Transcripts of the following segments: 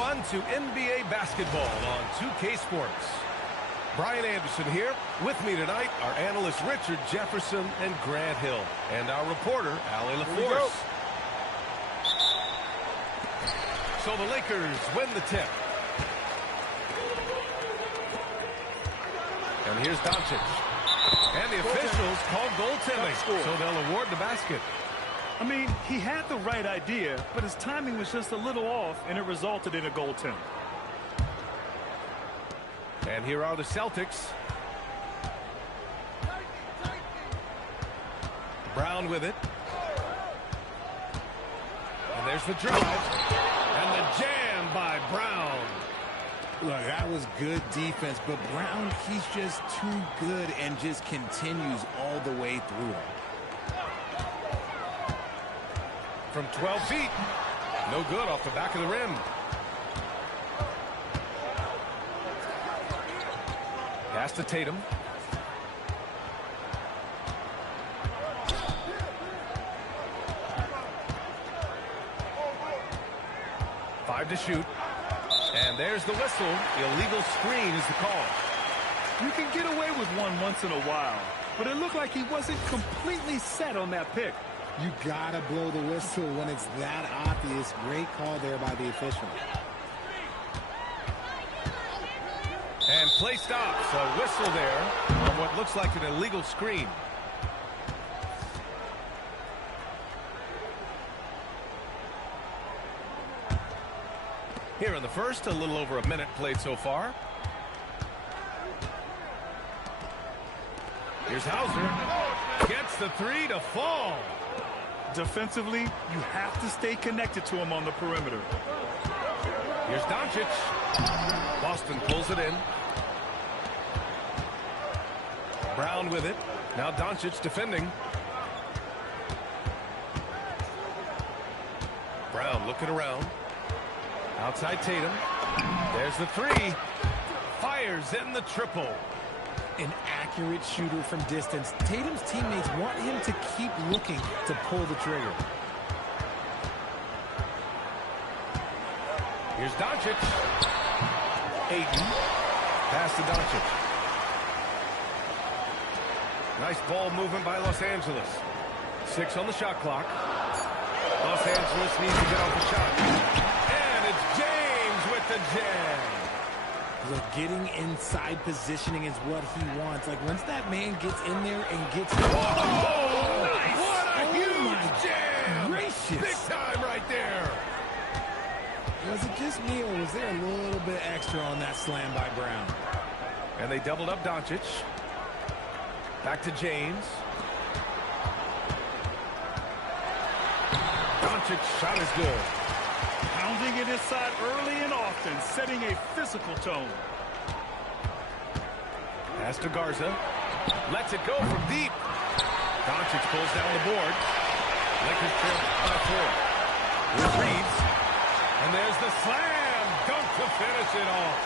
everyone, to NBA basketball on 2K Sports. Brian Anderson here. With me tonight, our analysts Richard Jefferson and Grant Hill, and our reporter, Allie LaForce. So the Lakers win the tip. And here's Doncic. And the officials called goaltending, so they'll award the basket. I mean, he had the right idea, but his timing was just a little off, and it resulted in a goaltend. And here are the Celtics. Brown with it. And there's the drive. And the jam by Brown. Look, that was good defense, but Brown, he's just too good and just continues all the way through. From 12 feet. No good off the back of the rim. Pass to Tatum. Five to shoot. And there's the whistle. Illegal screen is the call. You can get away with one once in a while, but it looked like he wasn't completely set on that pick. You gotta blow the whistle when it's that obvious. Great call there by the official. And play stops. A whistle there on what looks like an illegal screen. Here in the first, a little over a minute played so far. Here's Hauser. Gets the three to fall. Defensively, you have to stay connected to him on the perimeter. Here's Doncic. Boston pulls it in. Brown with it. Now Doncic defending. Brown looking around. Outside Tatum. There's the three. Fires in the triple. An accurate shooter from distance. Tatum's teammates want him to keep looking to pull the trigger. Here's Doncic. Ayton. Pass to Doncic. Nice ball movement by Los Angeles. 6 on the shot clock. Los Angeles needs to get off the shot. And it's James with the jam. Look, getting inside positioning is what he wants. Like, once that man gets in there and gets... Oh, nice! What a huge jam! Gracious! Big time right there. Was it just me, or was there a little bit extra on that slam by Brown? And they doubled up Doncic. Back to James. Doncic shot is good. Pounding it inside early and often, setting a physical tone. Pass to Garza. Lets it go from deep. Doncic pulls down the board. Lakers trail by 4. Here's Reeves. And there's the slam. Dunk to finish it off.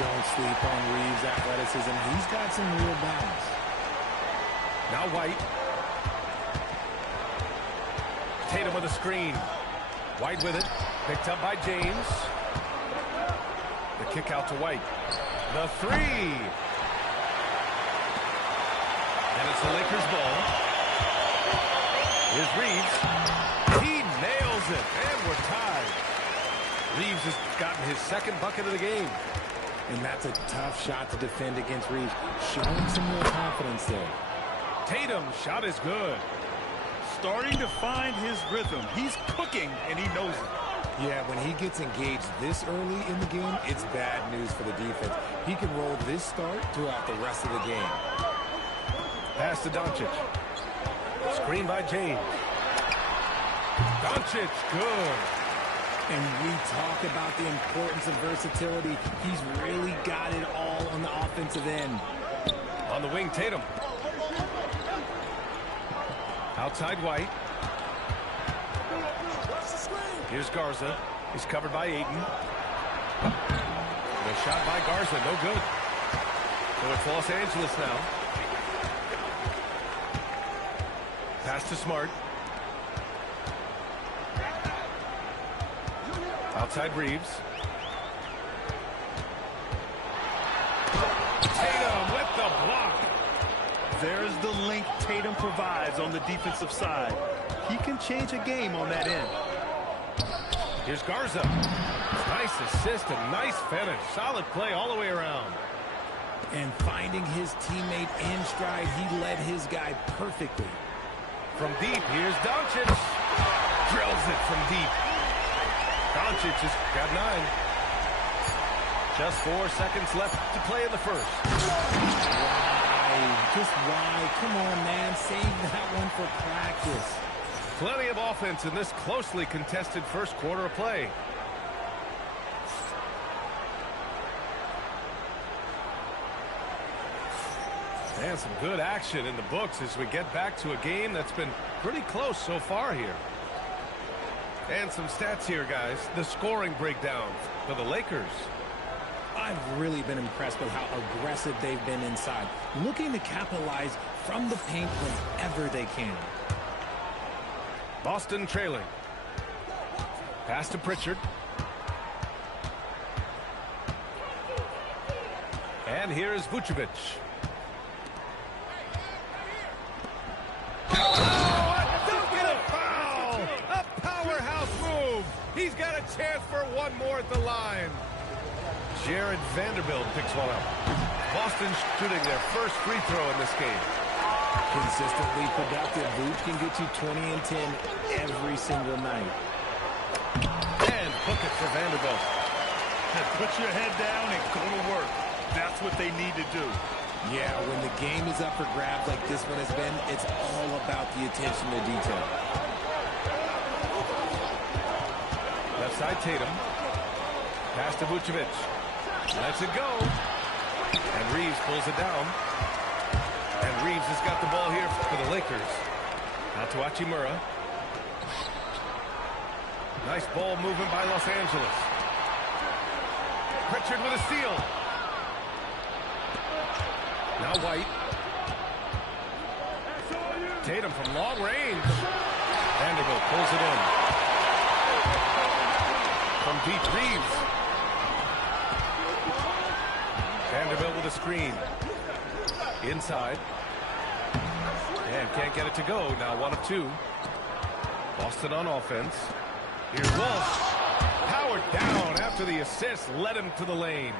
Don't sleep on Reeves' athleticism. He's got some real balance. Now White. Tatum with a screen. White with it. Picked up by James. The kick out to White. The three. And it's the Lakers ball. Here's Reeves. He nails it. And we're tied. Reeves has gotten his second bucket of the game. And that's a tough shot to defend against Reeves. Showing some real confidence there. Tatum's shot is good. Starting to find his rhythm. He's cooking, and he knows it. Yeah, when he gets engaged this early in the game, it's bad news for the defense. He can roll this start throughout the rest of the game. Pass to Doncic. Screen by James. Doncic, good. And we talk about the importance of versatility. He's really got it all on the offensive end. On the wing, Tatum. Outside White. Here's Garza. He's covered by Ayton. The shot by Garza, no good. So it's Los Angeles now. Pass to Smart. Outside Reeves. There's the link Tatum provides on the defensive side. He can change a game on that end. Here's Garza. Nice assist and nice finish. Solid play all the way around. And finding his teammate in stride, he led his guy perfectly. From deep, here's Doncic. Drills it from deep. Doncic has got 9. Just 4 seconds left to play in the first. Why? Just why? Come on, man. Save that one for practice. Plenty of offense in this closely contested first quarter of play. And some good action in the books as we get back to a game that's been pretty close so far here. And some stats here, guys. The scoring breakdown for the Lakers. I've really been impressed with how aggressive they've been inside, looking to capitalize from the paint whenever they can. Boston trailing. Pass to Pritchard. And here is Vucevic. He's got a chance for one more at the line. Jared Vanderbilt picks one up. Boston shooting their first free throw in this game. Consistently productive. Vooch can get you 20 and 10 every single night. And book it for Vanderbilt. Put your head down and go to work. That's what they need to do. Yeah, when the game is up for grabs like this one has been, it's all about the attention to detail. Left side Tatum. Pass to Vucevic. Lets it go. And Reeves pulls it down. And Reeves has got the ball here for the Lakers. Out to Hachimura. Nice ball movement by Los Angeles. Pritchard with a steal. Now White. Tatum from long range. Vanderbilt pulls it in. From deep, Reeves. Vanderbilt with a screen. Inside. And can't get it to go. Now 1 of 2. Boston on offense. Here's Walsh. Powered down after the assist led him to the lane.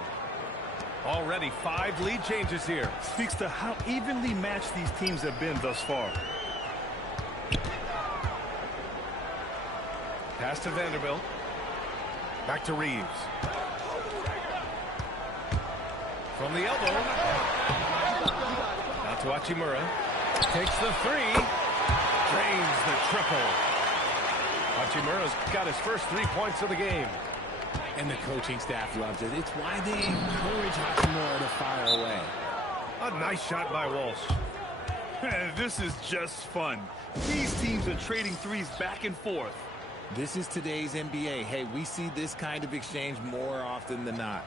Already 5 lead changes here. Speaks to how evenly matched these teams have been thus far. Pass to Vanderbilt. Back to Reeves. From the elbow. Now to Hachimura. Takes the 3. Drains the triple. Hachimura's got his first 3 points of the game. And the coaching staff loves it. It's why they encourage Hachimura to fire away. A nice shot by Walsh. This is just fun. These teams are trading threes back and forth. This is today's NBA. Hey, we see this kind of exchange more often than not.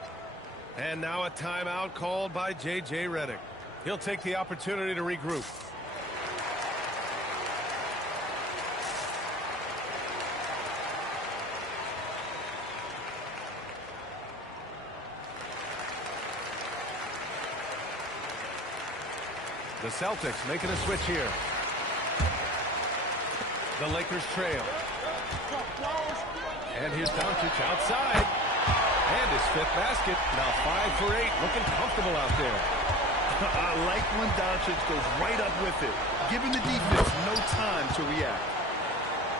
And now a timeout called by J.J. Redick. He'll take the opportunity to regroup. The Celtics making a switch here. The Lakers trail. And here's Doncic outside. And his 5th basket. Now 5 for 8. Looking comfortable out there. I like when Doncic goes right up with it, giving the defense no time to react.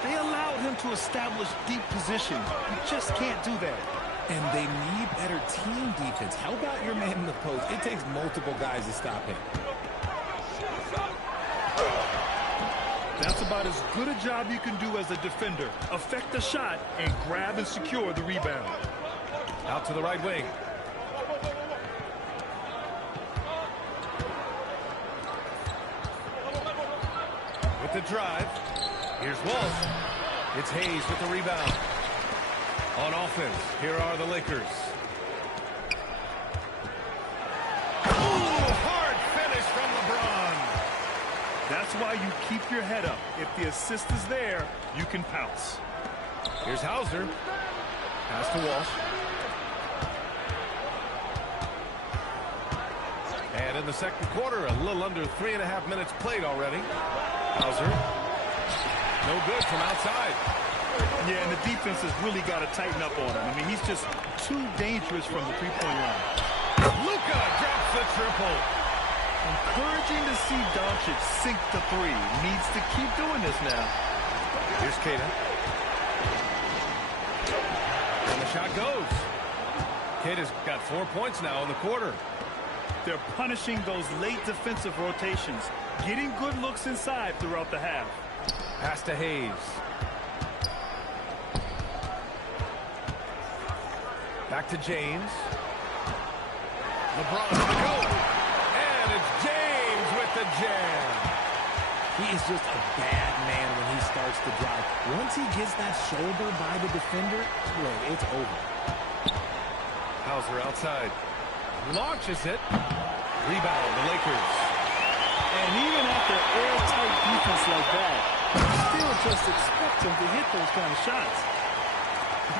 They allowed him to establish deep position. You just can't do that. And they need better team defense. How about your man in the post? It takes multiple guys to stop him. That's about as good a job you can do as a defender. Affect the shot and grab and secure the rebound. Out to the right wing. With the drive. Here's Walsh. It's Hayes with the rebound. On offense, here are the Lakers. Ooh, hard finish from LeBron. That's why you keep your head up. If the assist is there, you can pounce. Here's Hauser. Pass to Walsh. And in the second quarter, a little under 3.5 minutes played already. Hauser. No good from outside. Yeah, and the defense has really got to tighten up on him. I mean, he's just too dangerous from the three-point line. Luka drops the triple. Encouraging to see Doncic sink the three. Needs to keep doing this now. Here's Kata. And the shot goes. Kata's got 4 points now in the quarter. They're punishing those late defensive rotations, getting good looks inside throughout the half. Pass to Hayes. Back to James. LeBron on the go. And it's James with the jam. He is just a bad man when he starts to drive. Once he gets that shoulder by the defender, look, it's over. Hauser outside. Launches it. Rebound, the Lakers. And even after airtight defense like that, you still just expect him to hit those kind of shots.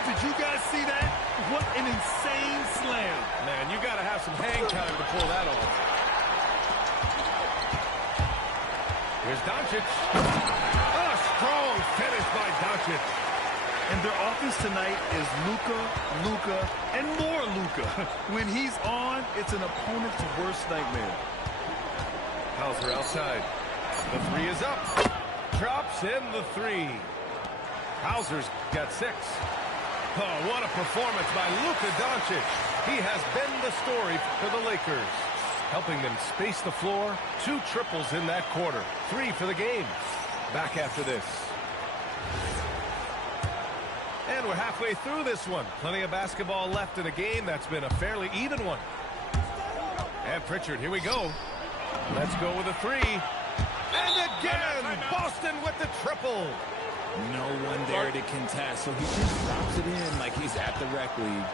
Did you guys see that? What an insane slam. Man, you got to have some hang time to pull that off. Here's Doncic. A strong finish by Doncic. And their offense tonight is Luka, Luka, and more Luka. When he's on, it's an opponent's worst nightmare. Hauser outside. The three is up. Drops in the three. Hauser's got 6. Oh, what a performance by Luka Doncic. He has been the story for the Lakers, helping them space the floor. 2 triples in that quarter. 3 for the game. Back after this. And we're halfway through this one. Plenty of basketball left in a game that's been a fairly even one. And Pritchard, here we go. Let's go with a 3. And again, Boston with the triple. No one there to contest, so he just drops it in like he's at the rec league.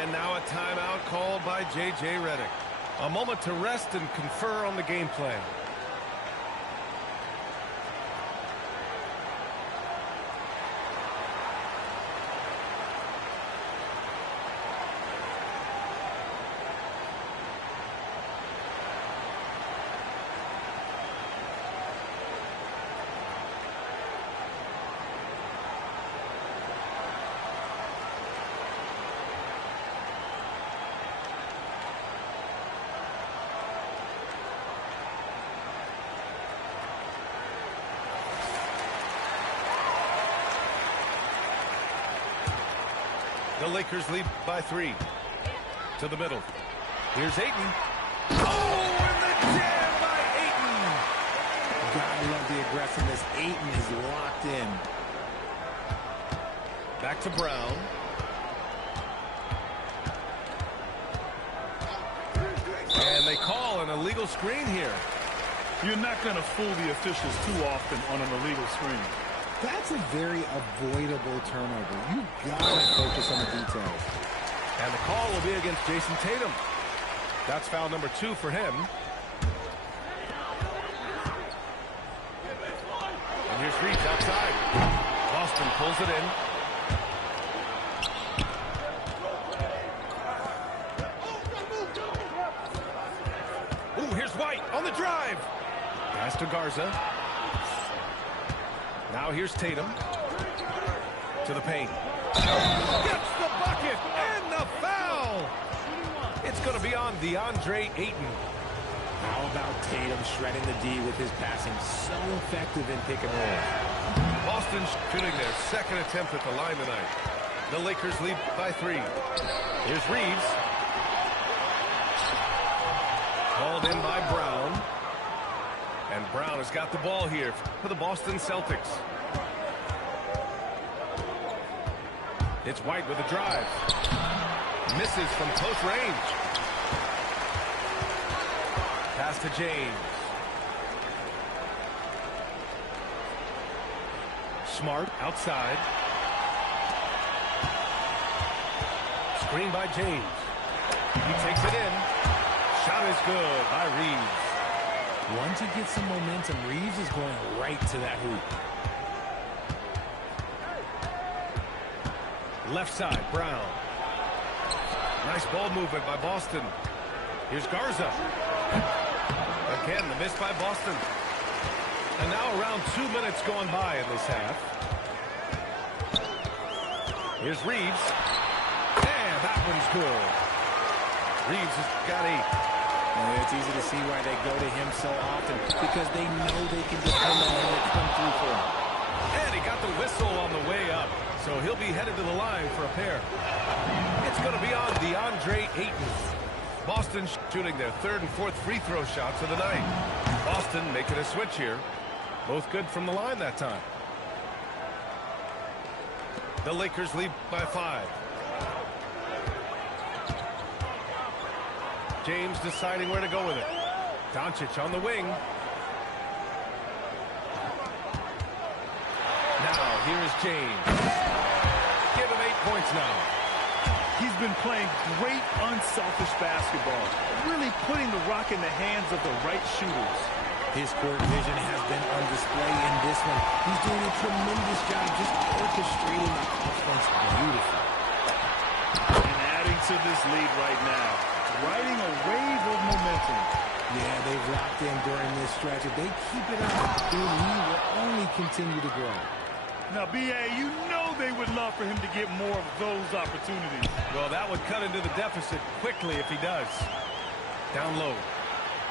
And now a timeout called by J.J. Redick. A moment to rest and confer on the game plan. The Lakers lead by 3. To the middle. Here's Ayton. Oh, and the jam by Ayton. Gotta love the aggressiveness. Ayton is locked in. Back to Brown. And they call an illegal screen here. You're not going to fool the officials too often on an illegal screen. That's a very avoidable turnover. You gotta focus on the details. And the call will be against Jason Tatum. That's foul number 2 for him. And here's Reeves outside. Boston pulls it in. Ooh, here's White on the drive. Pass to Garza. Now here's Tatum. To the paint. Gets the bucket and the foul. It's going to be on DeAndre Ayton. How about Tatum shredding the D with his passing? So effective in pick and roll. Boston shooting their second attempt at the line tonight. The Lakers lead by 3. Here's Reeves. Called in by Brown. And Brown has got the ball here for the Boston Celtics. It's White with a drive. Misses from close range. Pass to James. Smart outside. Screen by James. He takes it in. Shot is good by Reeves. Once he gets some momentum, Reeves is going right to that hoop. Left side, Brown. Nice ball movement by Boston. Here's Garza. Again, the miss by Boston. And now around 2 minutes going by in this half. Here's Reeves. And that one's good. Reeves has got 8. And it's easy to see why they go to him so often, because they know they can depend on him to come through for him. And he got the whistle on the way up, so he'll be headed to the line for a pair. It's going to be on DeAndre Ayton. Boston shooting their 3rd and 4th free throw shots of the night. Boston making a switch here. Both good from the line that time. The Lakers lead by 5. James deciding where to go with it. Doncic on the wing. Now, here is James. Give him 8 points now. He's been playing great, unselfish basketball, really putting the rock in the hands of the right shooters. His court vision has been on display in this one. He's doing a tremendous job just orchestrating the offense beautifully. And adding to this lead right now, riding a wave of momentum. Yeah, they've locked in during this stretch. If they keep it up, he will only continue to grow. Now, B.A., you know they would love for him to get more of those opportunities. Well, that would cut into the deficit quickly if he does. Down low.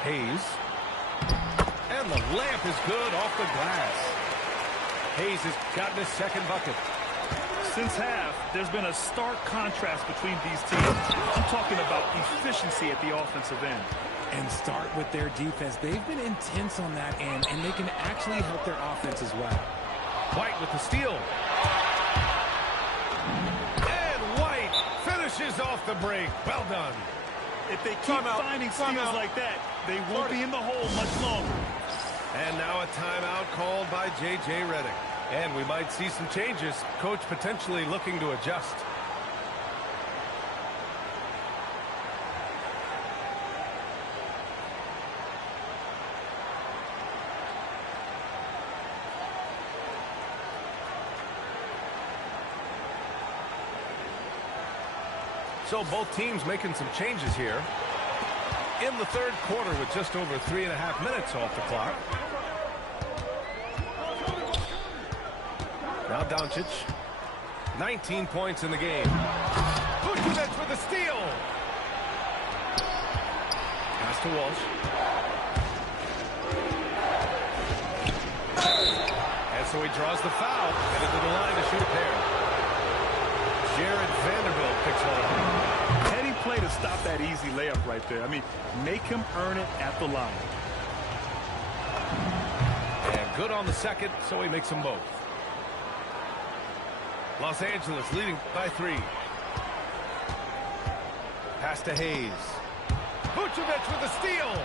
Hayes. And the layup is good off the glass. Hayes has gotten his 2nd bucket. Since half, there's been a stark contrast between these teams. I'm talking about efficiency at the offensive end. And start with their defense. They've been intense on that end, and they can actually help their offense as well. White with the steal. And White finishes off the break. Well done. If they keep finding steals like that, they won't be in the hole much longer. And now a timeout called by J.J. Redick. And we might see some changes. Coach potentially looking to adjust. So both teams making some changes here. In the 3rd quarter with just over 3.5 minutes off the clock. Now Doncic. 19 points in the game. Vucevic with a steal. Pass to Walsh. And so he draws the foul. Headed to the line to shoot a pair. Jared Vanderbilt picks one up. Heady play to stop that easy layup right there. I mean, make him earn it at the line. And good on the 2nd, so he makes them both. Los Angeles leading by 3. Pass to Hayes. Vucevic with a steal.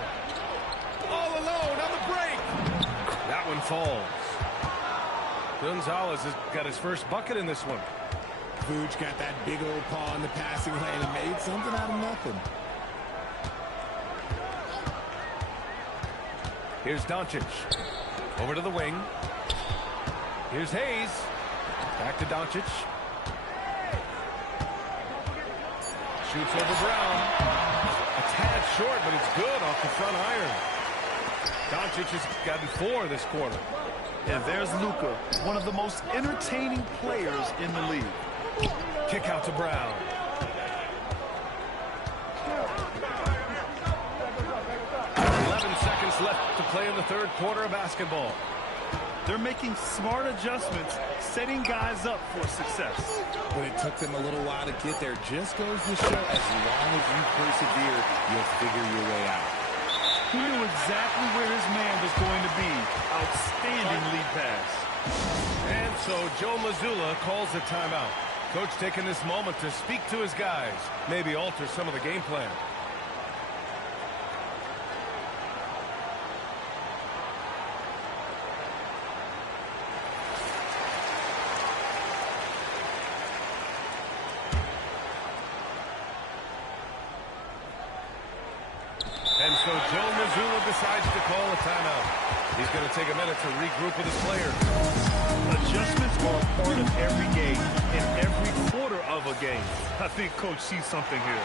All alone on the break. That one falls. Gonzalez has got his first bucket in this one. Vooch got that big old paw in the passing lane and made something out of nothing. Here's Doncic. Over to the wing. Here's Hayes. Back to Doncic. Shoots over Brown. A tad short, but it's good off the front iron. Doncic has gotten 4 this quarter. And there's Luka, one of the most entertaining players in the league. Kick out to Brown. Seconds left to play in the 3rd quarter of basketball. They're making smart adjustments, setting guys up for success. But it took them a little while to get there. Just goes to show, as long as you persevere, you'll figure your way out. He knew exactly where his man was going to be. Outstanding lead pass. And so Joe Mazzulla calls a timeout. Coach taking this moment to speak to his guys, maybe alter some of the game plan. And so Joe Mazzulla decides to call a timeout. He's going to take a minute to regroup with his players. Adjustments are a part of every game and every quarter of a game. I think Coach sees something here.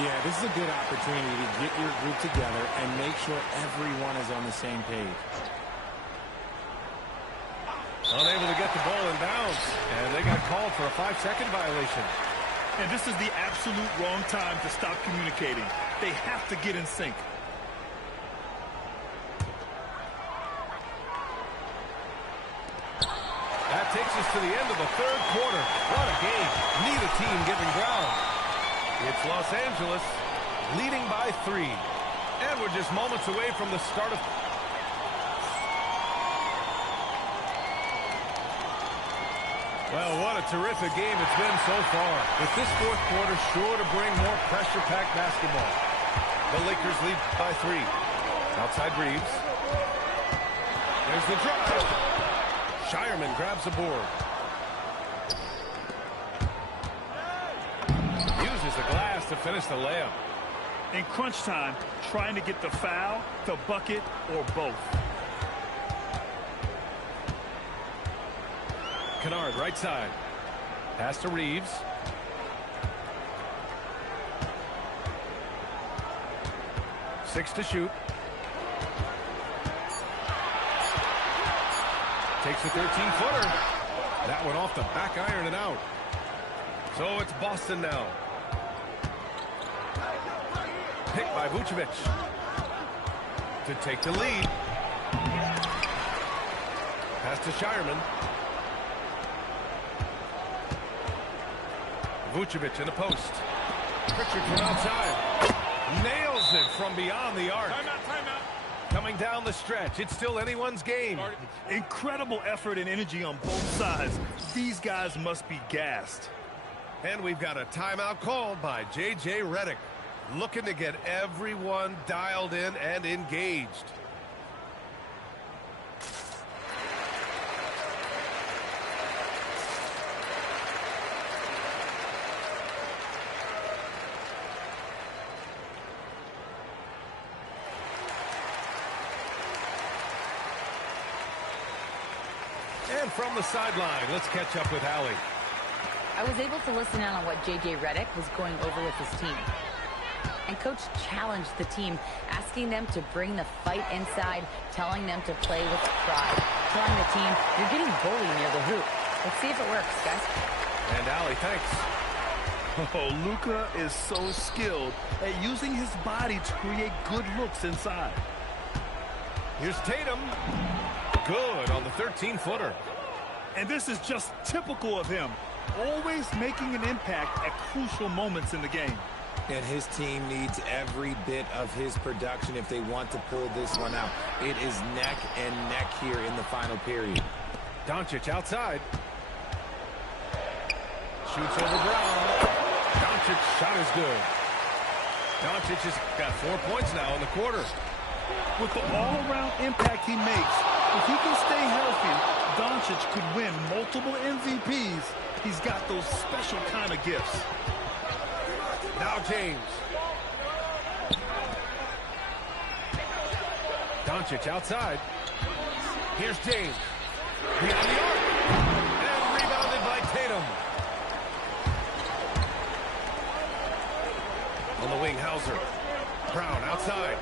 Yeah, this is a good opportunity to get your group together and make sure everyone is on the same page. Unable to get the ball in bounds, and they got called for a 5-second violation. And this is the absolute wrong time to stop communicating. They have to get in sync. That takes us to the end of the third quarter. What a game. Neither team giving ground. It's Los Angeles leading by 3. And we're just moments away from the start of... Well, what a terrific game it's been so far. With this fourth quarter sure to bring more pressure-packed basketball. The Lakers lead by 3. Outside Reeves. There's the drive. Shireman grabs the board. Uses the glass to finish the layup. In crunch time, trying to get the foul, the bucket, or both. Kennard right side. Pass to Reeves. Six to shoot. Takes a 13-footer. That one off the back iron and out. So it's Boston now. Picked by Vucevic. To take the lead. Pass to Shireman. Vucevic in the post. Pritchard from outside. Nails it from beyond the arc. Timeout. Coming down the stretch. It's still anyone's game. Incredible effort and energy on both sides. These guys must be gassed. And we've got a timeout called by J.J. Redick. Looking to get everyone dialed in and engaged. And from the sideline, let's catch up with Allie. I was able to listen in on what J.J. Redick was going over with his team. And Coach challenged the team, asking them to bring the fight inside, telling them to play with pride, telling the team, you're getting bullied near the hoop. Let's see if it works, guys. And Allie, thanks. Oh, Luka is so skilled at using his body to create good looks inside. Here's Tatum. Good on the 13-footer. And this is just typical of him, always making an impact at crucial moments in the game. And his team needs every bit of his production if they want to pull this one out. It is neck and neck here in the final period. Doncic outside. Shoots over Brown. Doncic's shot is good. Doncic has got 4 points now in the quarter. With the all-around impact he makes, if he can stay healthy, Doncic could win multiple MVPs. He's got those special kind of gifts. Now James. Doncic outside. Here's James. Beyond the arc. And rebounded by Tatum. On the wing, Hauser. Brown outside.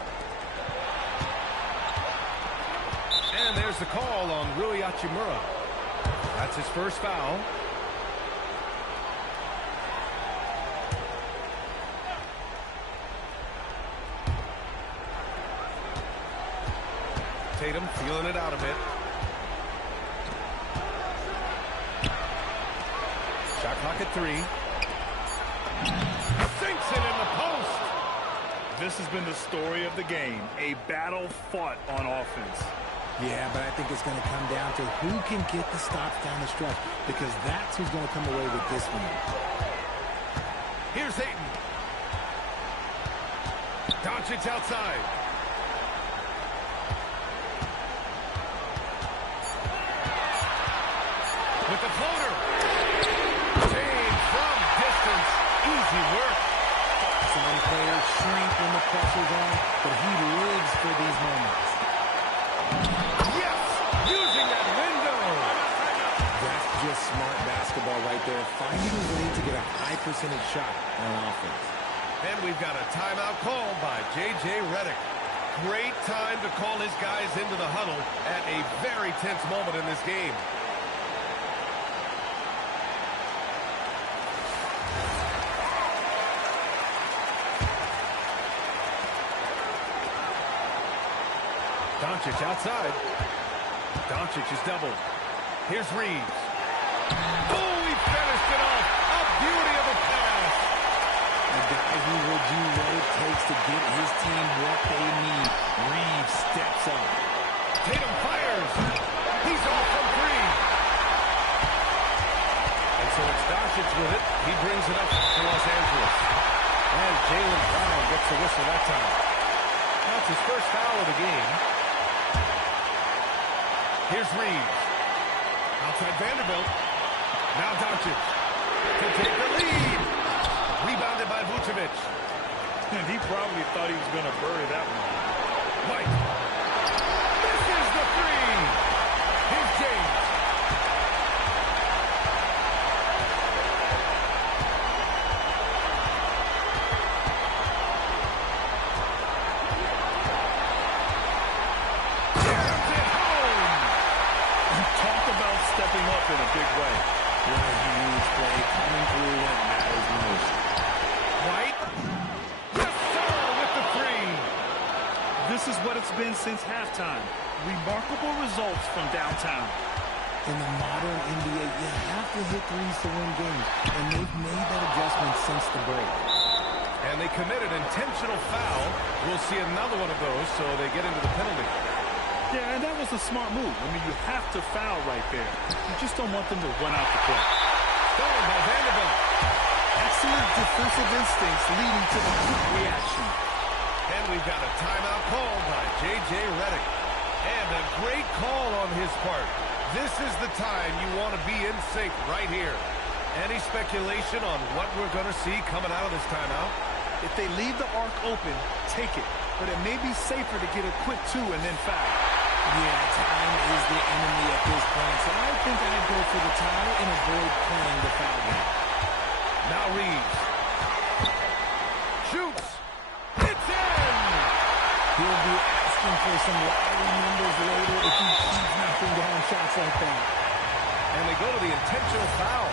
And there's the call on Rui Hachimura. That's his first foul. Tatum feeling it out a bit. Shot clock at 3. Sinks it in the post. This has been the story of the game, a battle fought on offense. Yeah, but I think it's going to come down to who can get the stops down the stretch, because that's who's going to come away with this one. Here's Ayton. Doncic outside. With the floater. James from distance. Easy work. Some players shrink when the pressure's on, but he lives for these moments. Yes! Using that window. That's just smart basketball right there, finding a way to get a high percentage shot on offense. And we've got a timeout call by J.J. Redick. Great time to call his guys into the huddle at a very tense moment in this game. Doncic outside. Doncic is doubled. Here's Reeves. Oh, he finished it off. A beauty of a pass. A guy who will do what it takes to get his team what they need. Reeves steps up. Tatum fires. He's off from three. And so it's Doncic with it. He brings it up to Los Angeles. And Jaylen Brown gets the whistle that time. That's his first foul of the game. Here's Reeves. Outside Vanderbilt. Now Doncic to take the lead. Rebounded by Vucevic. And he probably thought he was going to bury that one. White. This is the three. Here's James. Stepping up in a big way. What a huge play coming through when it matters most. White. Yes, sir, with the three. This is what it's been since halftime. Remarkable results from downtown. In the modern NBA, you have to hit threes to win games, and they've made that adjustment since the break. And they committed intentional foul. We'll see another one of those, so they get into the penalty. Yeah, and that was a smart move. I mean, you have to foul right there. You just don't want them to run out the clock. Stolen by Vanderbilt. Excellent defensive instincts leading to the quick reaction. And we've got a timeout called by J.J. Redick. And a great call on his part. This is the time you want to be in sync right here. Any speculation on what we're going to see coming out of this timeout? If they leave the arc open, take it. But it may be safer to get a quick two and then foul. Yeah, time is the enemy at this point, so I think I'd go for the tie and avoid playing the foul game. Now Reeves. Shoots. It's in! He'll be asking for some lottery numbers later if he keeps knocking down shots like that. And they go to the intentional foul.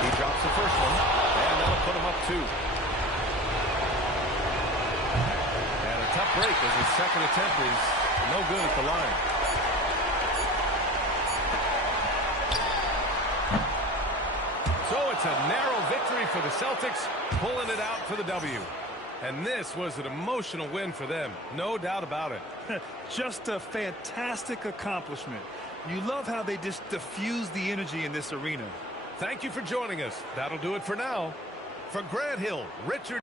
He drops the first one, and that'll put him up two. Tough break as his second attempt is no good at the line. So it's a narrow victory for the Celtics, pulling it out for the W. And this was an emotional win for them, no doubt about it. Just a fantastic accomplishment. You love how they just diffuse the energy in this arena. Thank you for joining us. That'll do it for now. For Grant Hill, Richard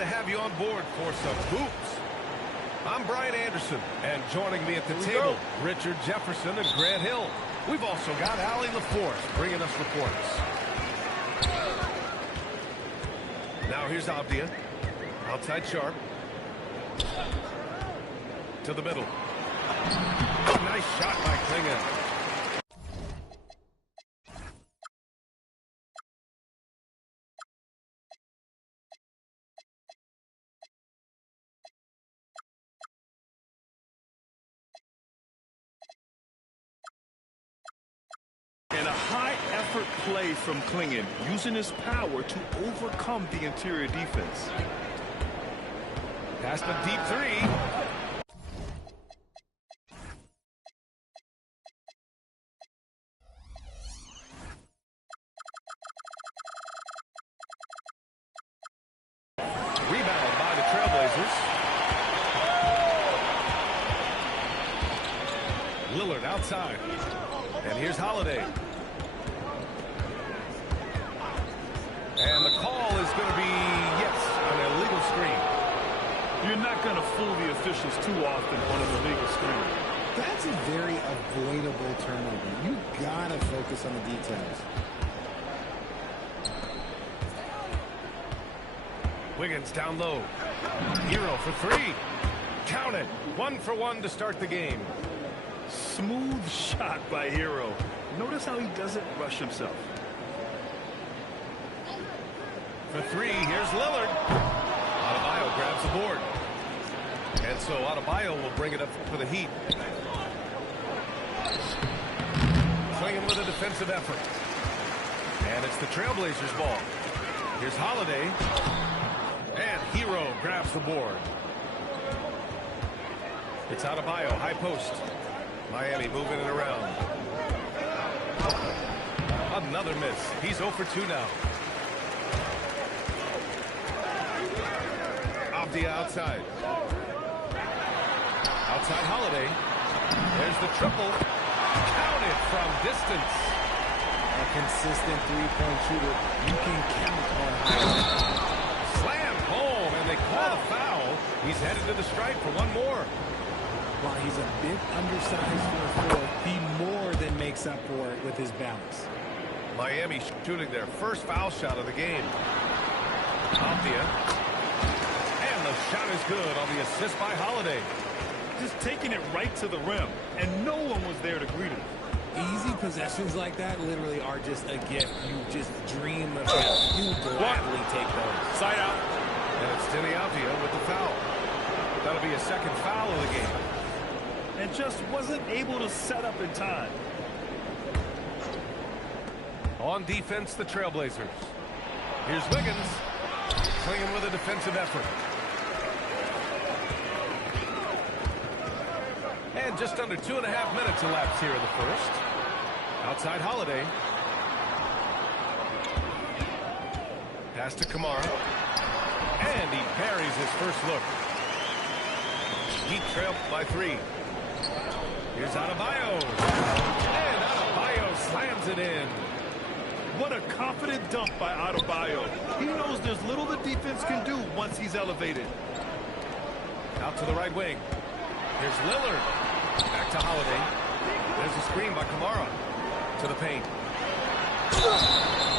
to have you on board for some hoops. I'm Brian Anderson, and joining me at the table, Richard Jefferson and Grant Hill. We've also got Allie LaForce bringing us reports. Now here's Avdia. Outside Sharp. To the middle. Nice shot by Klingon. And a high-effort play from Klingon, using his power to overcome the interior defense. Past the deep three. Rebound by the Trailblazers. Lillard outside. And here's Holiday. And the call is going to be, yes, an illegal screen. You're not going to fool the officials too often on an illegal screen. That's a very avoidable turnover. You gotta focus on the details. Wiggins down low. Hero for three. Count it. 1 for 1 to start the game. Smooth shot by Hero. Notice how he doesn't rush himself. For three, here's Lillard. Adebayo grabs the board. And so Adebayo will bring it up for the Heat. Swinging with a defensive effort. And it's the Trailblazers' ball. Here's Holiday. And Hero grabs the board. It's Adebayo, high post. Miami moving it around. Another miss. He's 0 for 2 now. Avdia outside. Outside Holiday. There's the triple. Counted from distance. A consistent three-point shooter. You can count on Holiday. Slam home, and they call the foul. He's headed to the stripe for one more. While he's a bit undersized for a four, he more than makes up for it with his balance. Miami shooting their first foul shot of the game. Avdia. And the shot is good on the assist by Holiday. Just taking it right to the rim, and no one was there to greet him. Easy possessions like that literally are just a gift. You just dream of it. You gladly take those. Side out. And it's Deni Avdia with the foul. That'll be a second foul of the game. And just wasn't able to set up in time. On defense, the Trailblazers. Here's Wiggins. Clinging with a defensive effort. And just under 2.5 minutes elapsed here in the first. Outside Holiday. Pass to Kamara. And he buries his first look. Heat trail by 3. Here's Adebayo. And Adebayo slams it in. What a confident dunk by Adebayo. He knows there's little the defense can do once he's elevated. Out to the right wing. Here's Lillard. Back to Holiday. There's a screen by Kamara. To the paint.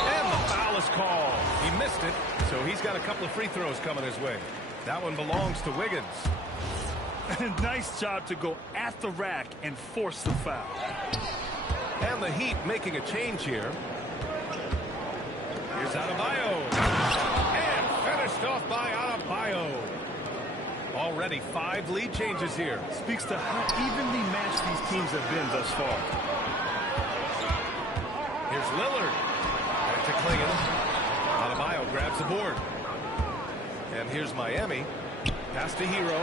And the foul is called. He missed it, so he's got a couple of free throws coming his way. That one belongs to Wiggins. Nice job to go at the rack and force the foul. And the Heat making a change here. Here's Adebayo. And finished off by Adebayo. Already 5 lead changes here. Speaks to how evenly matched these teams have been thus far. Here's Lillard. Back to Klingon. Adebayo grabs the board. And here's Miami. Pass to Hero.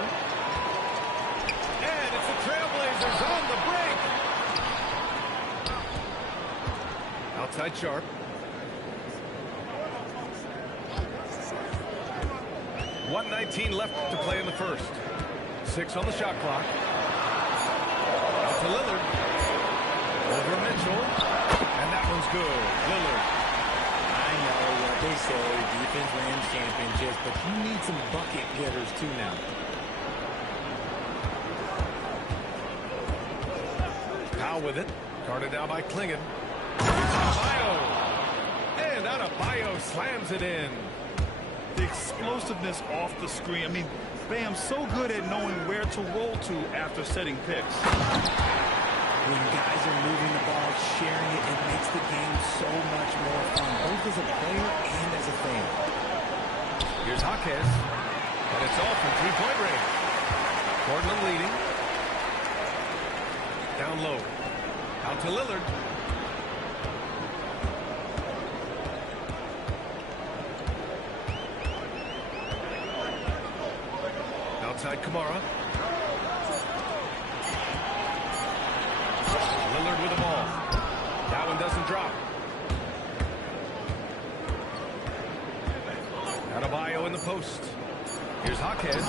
And it's the Trailblazers on the break. Outside Sharp. .119 left to play in the first. 6 on the shot clock. Out to Lillard. Over Mitchell. And that one's good. Lillard. I know what They say defense wins championships, but you need some bucket getters too now. Powell with it. Guarded now by Klingon. Adebayo. And Adebayo slams it in. The explosiveness off the screen. I mean, Bam's so good at knowing where to roll to after setting picks. When guys are moving the ball, sharing it, it makes the game so much more fun, both as a player and as a fan. Here's Jaquez. And it's all from three-point range. Portland leading. Down low. Out to Lillard. Outside Kamara. Lillard with the ball. That one doesn't drop. Adebayo in the post. Here's Jaquez. Oh,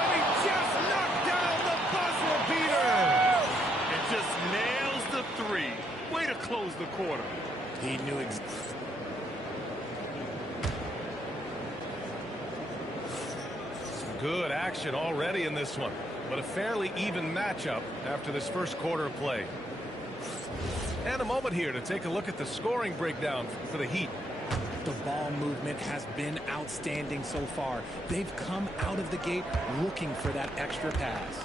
and he just knocked down the buzzer beater. It just nails the three. Way to close the quarter. He knew Good action already in this one, but a fairly even matchup after this first quarter of play. And a moment here to take a look at the scoring breakdown for the Heat. The ball movement has been outstanding so far. They've come out of the gate looking for that extra pass.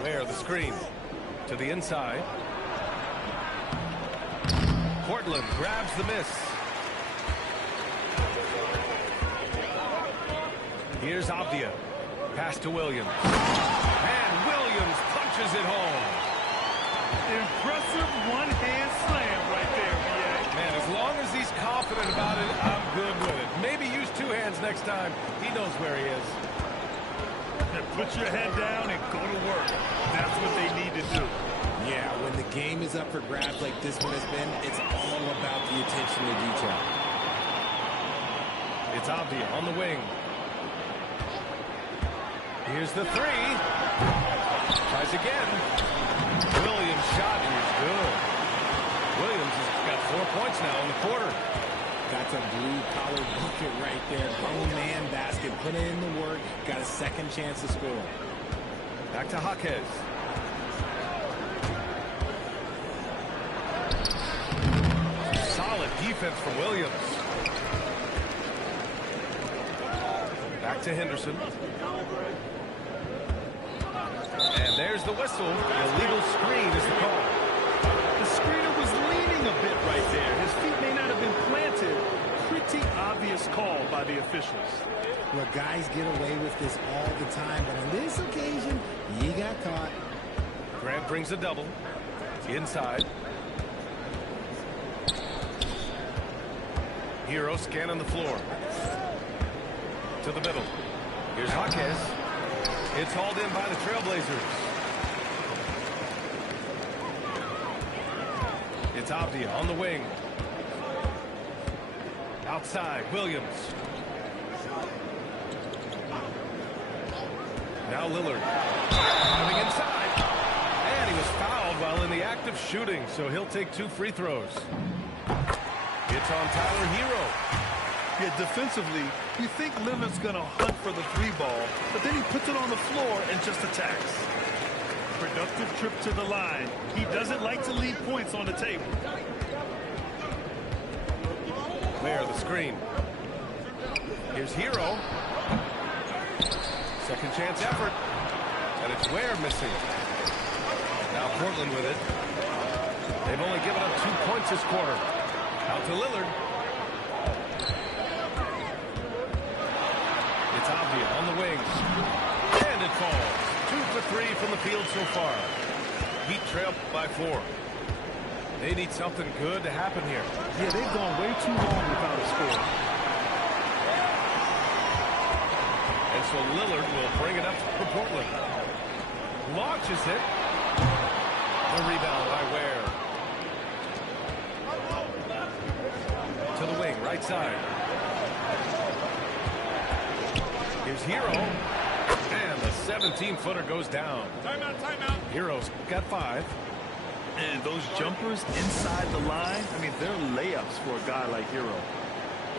Where the screen to the inside. Portland grabs the miss. Here's Avdia. Pass to Williams. And Williams punches it home. Impressive one-hand slam right there, B.A. Man, as long as he's confident about it, I'm good with it. Maybe use two hands next time. He knows where he is. And put your head down and go to work. That's what they need to do. Yeah, when the game is up for grabs like this one has been, it's all about the attention to detail. It's Avdia on the wing. Here's the three. Tries again. Williams' shot is good. Williams has got 4 points now in the quarter. That's a blue-collar bucket right there. Grown man basket. Put in the work. Got a second chance to score. Back to Jaquez. Solid defense from Williams. Back to Henderson. And there's the whistle. Illegal screen is the call. The screener was leaning a bit right there. His feet may not have been planted. Pretty obvious call by the officials. Look, guys get away with this all the time, but on this occasion, he got caught. Grant brings a double. Inside. Hero scanning the floor. To the middle. Here's Jaquez. It's hauled in by the Trailblazers. It's Avdia on the wing. Outside, Williams. Now Lillard. Coming inside. And he was fouled while in the act of shooting, so he'll take 2 free throws. It's on Tyler Hero. Yeah, defensively, you think Lillard's going to hunt for the three ball, but then he puts it on the floor and just attacks. Productive trip to the line. He doesn't like to leave points on the table. There, the screen. Here's Hero. Second chance effort. And it's Ware missing. Now Portland with it. They've only given up 2 points this quarter. Out to Lillard. It's Avdia on the wing. And it falls. 2 for 3 from the field so far. Heat trail by 4. They need something good to happen here. Yeah, they've gone way too long without a score. And so Lillard will bring it up for Portland. Launches it. The rebound by Ware. To the wing, right side. Here's Hero. And the 17-footer goes down. Timeout, timeout. Hero's got 5. And those jumpers inside the line, I mean, They're layups for a guy like Hero.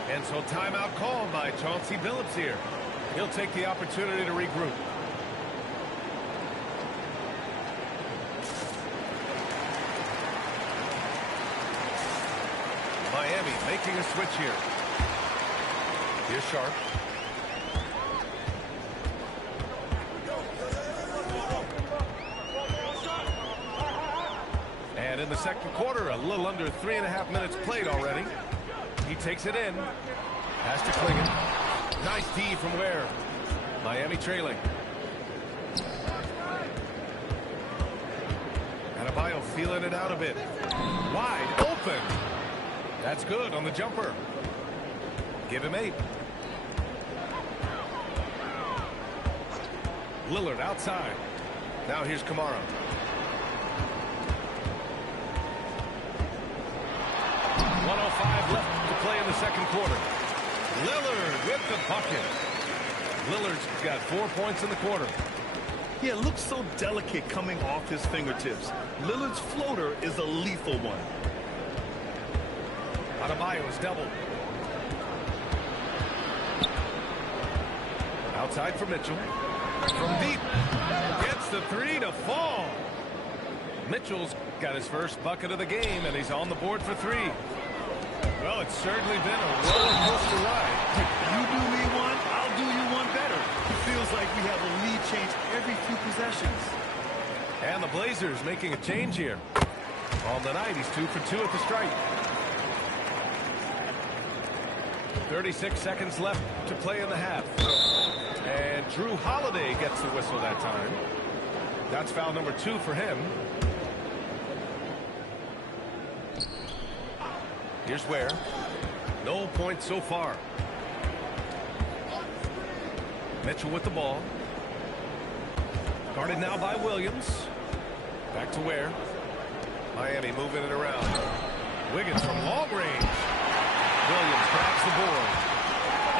And so timeout called by Chauncey Billups here. He'll take the opportunity to regroup. Miami making a switch here. Here's Sharp. And in the second quarter, a little under 3.5 minutes played already. He takes it in. Has to Clingan. Nice D from Ware. Miami trailing. Adebayo feeling it out a bit. Wide open. That's good on the jumper. Give him 8. Lillard outside. Now here's Kamara. .105 left to play in the second quarter. Lillard with the bucket. Lillard's got 4 points in the quarter. Yeah, it looks so delicate coming off his fingertips. Lillard's floater is a lethal one. Adebayo is doubled. Outside for Mitchell. From deep. Gets the 3 to fall. Mitchell's got his first bucket of the game, and he's on the board for 3. Well, it's certainly been a roller coaster ride. You do me one, I'll do you one better. It feels like we have a lead change every few possessions. And the Blazers making a change here. On the night, he's 2 for 2 at the stripe. 36 seconds left to play in the half. And Drew Holiday gets the whistle that time. That's foul number 2 for him. Here's Ware. No points so far. Mitchell with the ball. Guarded now by Williams. Back to Ware. Miami moving it around. Wiggins from long range. Williams grabs the board.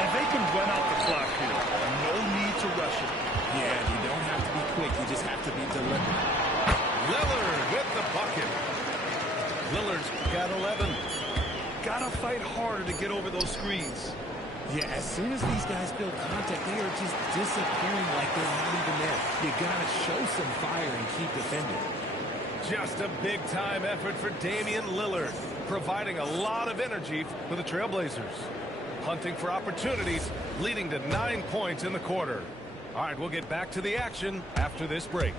And they can run out the clock here. No need to rush it. Yeah, you don't have to be quick. You just have to be deliberate. Lillard with the bucket. Lillard's got 11. Gotta fight harder to get over those screens. Yeah, as soon as these guys feel contact, they are just disappearing like they're not even there. You gotta show some fire and keep defending. Just a big-time effort for Damian Lillard, providing a lot of energy for the Trailblazers. Hunting for opportunities, leading to 9 points in the quarter. All right, we'll get back to the action after this break.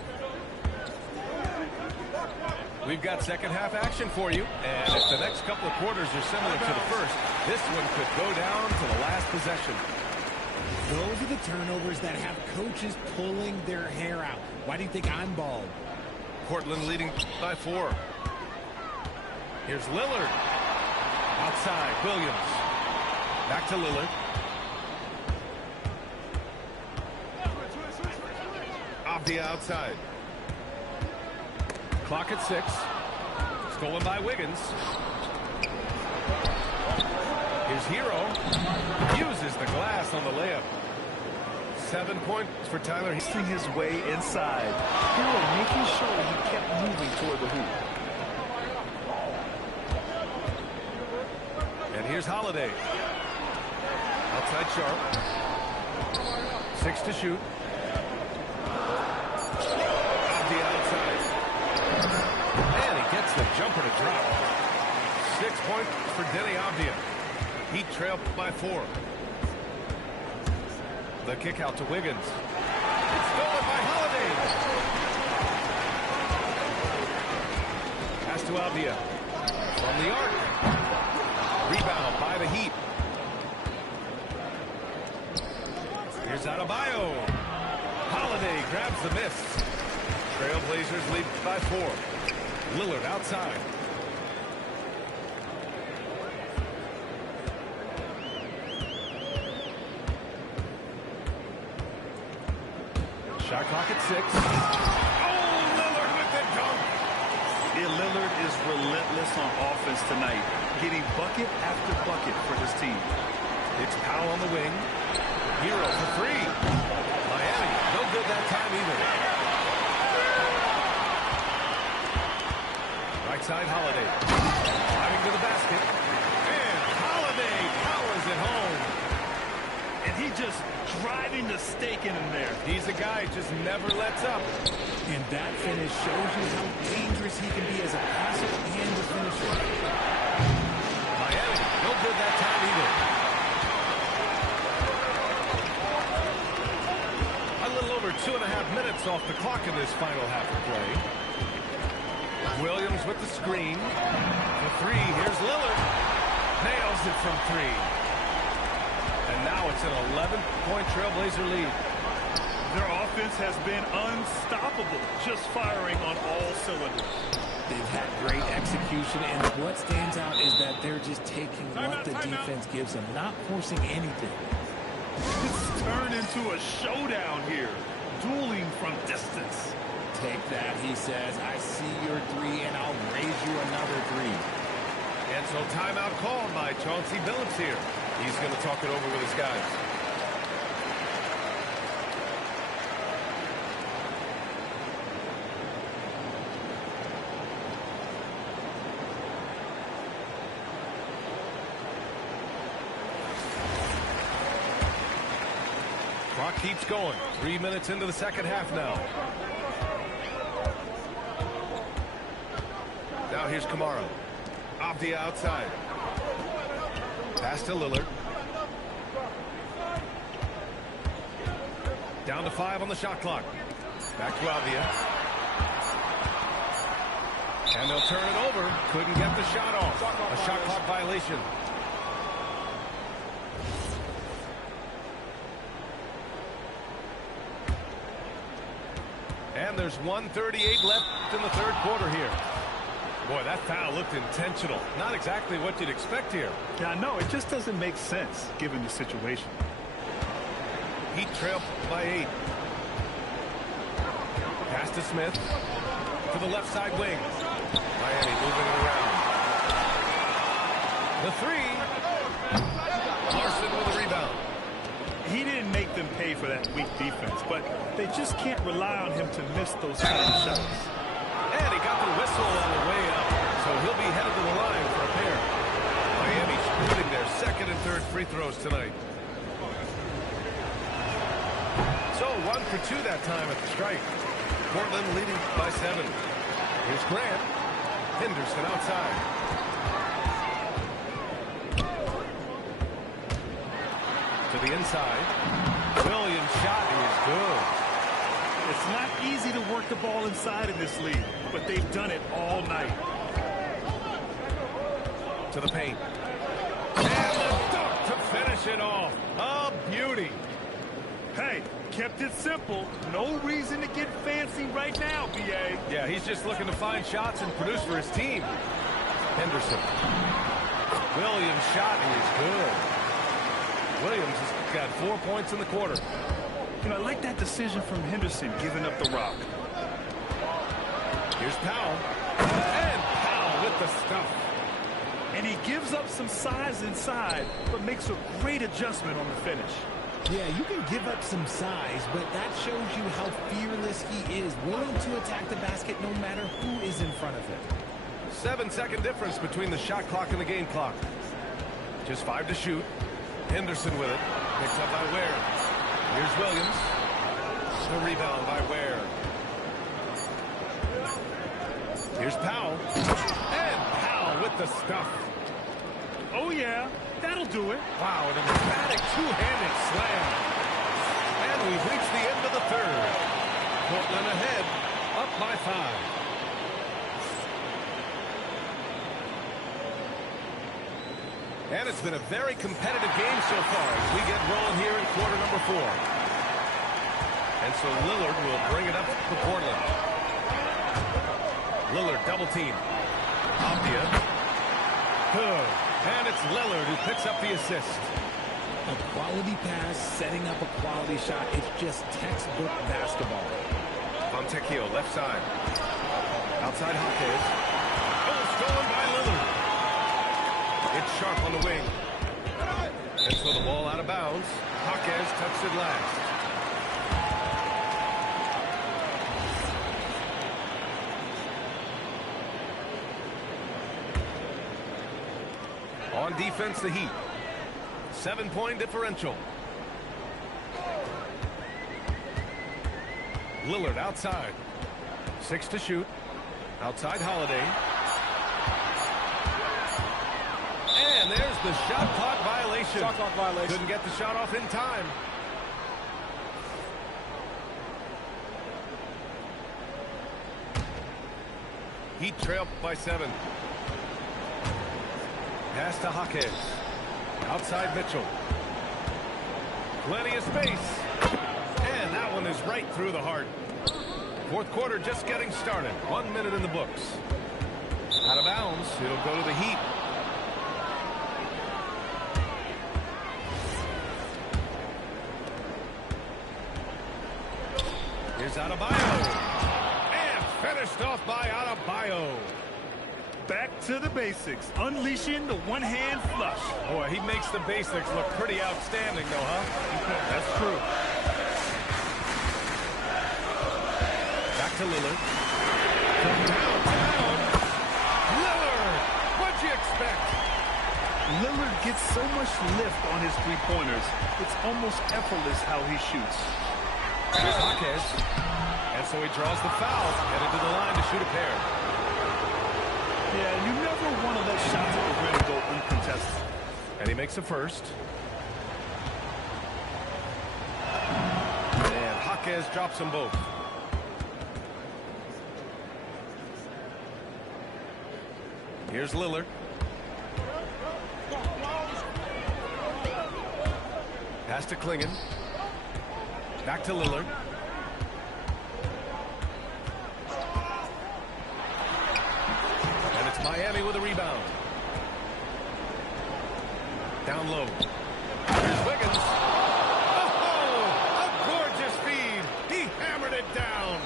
We've got second half action for you, and if the next couple of quarters are similar to the first, this one could go down to the last possession. Those are the turnovers that have coaches pulling their hair out. Why do you think I'm bald? Portland leading by 4. Here's Lillard. Outside, Williams. Back to Lillard. Avdia outside. Clock at 6. Stolen by Wiggins. Here's Hero. Uses the glass on the layup. 7 points for Tyler. He's his way inside. Hero making sure he kept moving toward the hoop. And here's Holiday. Outside Sharp. 6 to shoot. Avdia outside. And he gets the jumper to drop. 6 points for Deni Avdia. He trailed by 4. The kick out to Wiggins. It's stolen by Holiday. Pass to Avdia. From the arc. Rebound by the Heat. Here's Adebayo. Holiday grabs the miss. Trailblazers lead by 4. Lillard outside. Shot clock at 6. Oh, Lillard with the dunk. Yeah, Lillard is relentless on offense tonight, getting bucket after bucket for his team. It's Powell on the wing. Hero for 3. Miami, no good that time either. Right side Holiday. Driving to the basket. in him there. He's a guy who just never lets up. And that finish shows you how dangerous he can be as a passer and a finisher. Miami, no good that time either. A little over 2.5 minutes off the clock in this final half of play. Williams with the screen. For three, here's Lillard. Nails it from three. And now it's an 11-point Trailblazer lead. Their offense has been unstoppable, just firing on all cylinders. They've had great execution, and what stands out is that they're just taking what the defense gives them, not forcing anything. It's turned into a showdown here, dueling from distance. Take that, he says. I see your three, and I'll raise you another three. And so timeout called by Chauncey Billups here. He's going to talk it over with his guys. Clock keeps going. 3 minutes into the second half now. Now here's Kamara. Off the outside. Pass to Lillard. Down to 5 on the shot clock. Back to Avdia. And they'll turn it over. Couldn't get the shot off. A shot clock violation. And there's 1:38 left in the third quarter here. Boy, that foul looked intentional. Not exactly what you'd expect here. Yeah, I know. It just doesn't make sense, given the situation. Heat trail by 8. Pass to Smith. To the left side wing. Miami moving it around. The three. Larson with a rebound. He didn't make them pay for that weak defense, but they just can't rely on him to miss those kind of shots. And he got the whistle on the way up, so he'll be headed to the line for a pair. Miami shooting their second and third free throws tonight. So 1 for 2 that time at the strike. Portland leading by 7. Here's Grant. Henderson outside. To the inside. Williams' shot is good. It's not easy to work the ball inside in this league, but they've done it all night. To the paint. And the dunk to finish it off. A beauty. Hey, kept it simple. No reason to get fancy right now, B.A. Yeah, he's just looking to find shots and produce for his team. Henderson. Williams' shot is good. Williams has got 4 points in the quarter. You know, I like that decision from Henderson, giving up the rock. Here's Powell. And Powell with the stuff. And he gives up some size inside, but makes a great adjustment on the finish. Yeah, you can give up some size, but that shows you how fearless he is, willing to attack the basket no matter who is in front of him. 7-second difference between the shot clock and the game clock. Just 5 to shoot. Henderson with it. Picked up by Ware. Here's Williams. The rebound by Ware. Here's Powell. And Powell with the stuff. Oh, yeah. That'll do it. Wow, an emphatic two-handed slam. And we've reached the end of the third. Portland ahead, up by 5. And it's been a very competitive game so far as we get rolling here in quarter number 4. And so Lillard will bring it up to Portland. Lillard double team. Avdia. Good. And it's Lillard who picks up the assist. A quality pass, setting up a quality shot. It's just textbook basketball. Fontecchio, left side. Outside Hawkins. Oh, stolen by Lillard. It's Sharp on the wing. And so the ball out of bounds. Hawkins touched it last. On defense, the Heat. 7-point differential. Lillard outside. 6 to shoot. Outside Holiday. And there's the shot clock violation. Shot clock violation. Couldn't get the shot off in time. Heat trail by 7. Pass to Jaquez. Outside Mitchell. Plenty of space. And that one is right through the heart. Fourth quarter just getting started. 1 minute in the books. Out of bounds. It'll go to the Heat. Here's Adebayo. And finished off by Adebayo. Back to the basics. Unleashing the one-hand flush. Boy, he makes the basics look pretty outstanding, though, huh? That's true. Back to Lillard. From downtown. Lillard! What'd you expect? Lillard gets so much lift on his three-pointers. It's almost effortless how he shoots. Here's Jaquez. And so he draws the foul. Headed to the line to shoot a pair. Yeah, you never want to let shots at the rim go uncontested. And he makes a first. And Jaquez drops them both. Here's Lillard. Pass to Klingon. Back to Lillard. And it's Miami with a rebound. Down low. Here's Wiggins. Oh, a gorgeous feed. He hammered it down.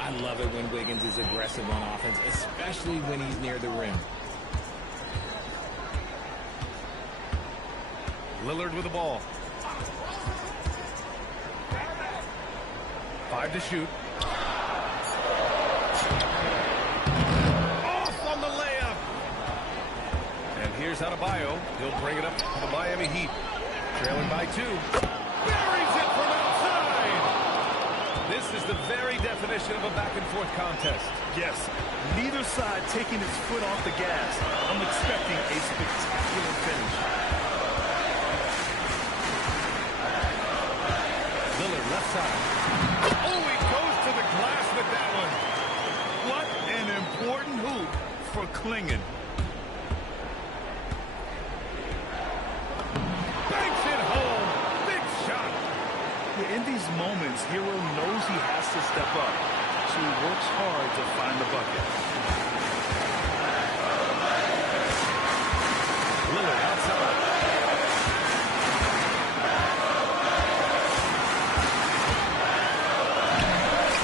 I love it when Wiggins is aggressive on offense, especially when he's near the rim. Lillard with the ball. 5 to shoot. Off on the layup. And here's Adebayo. He'll bring it up to the Miami Heat. Trailing by 2. Buries it from outside. This is the very definition of a back-and-forth contest. Yes, neither side taking its foot off the gas. I'm expecting a spectacular finish. Lillard left side. Oh, he goes to the glass with that one. What an important hoop for Klingon. Banks it home. Big shot. In these moments, Hero knows he has to step up, so he works hard to find the bucket. Lillard outside.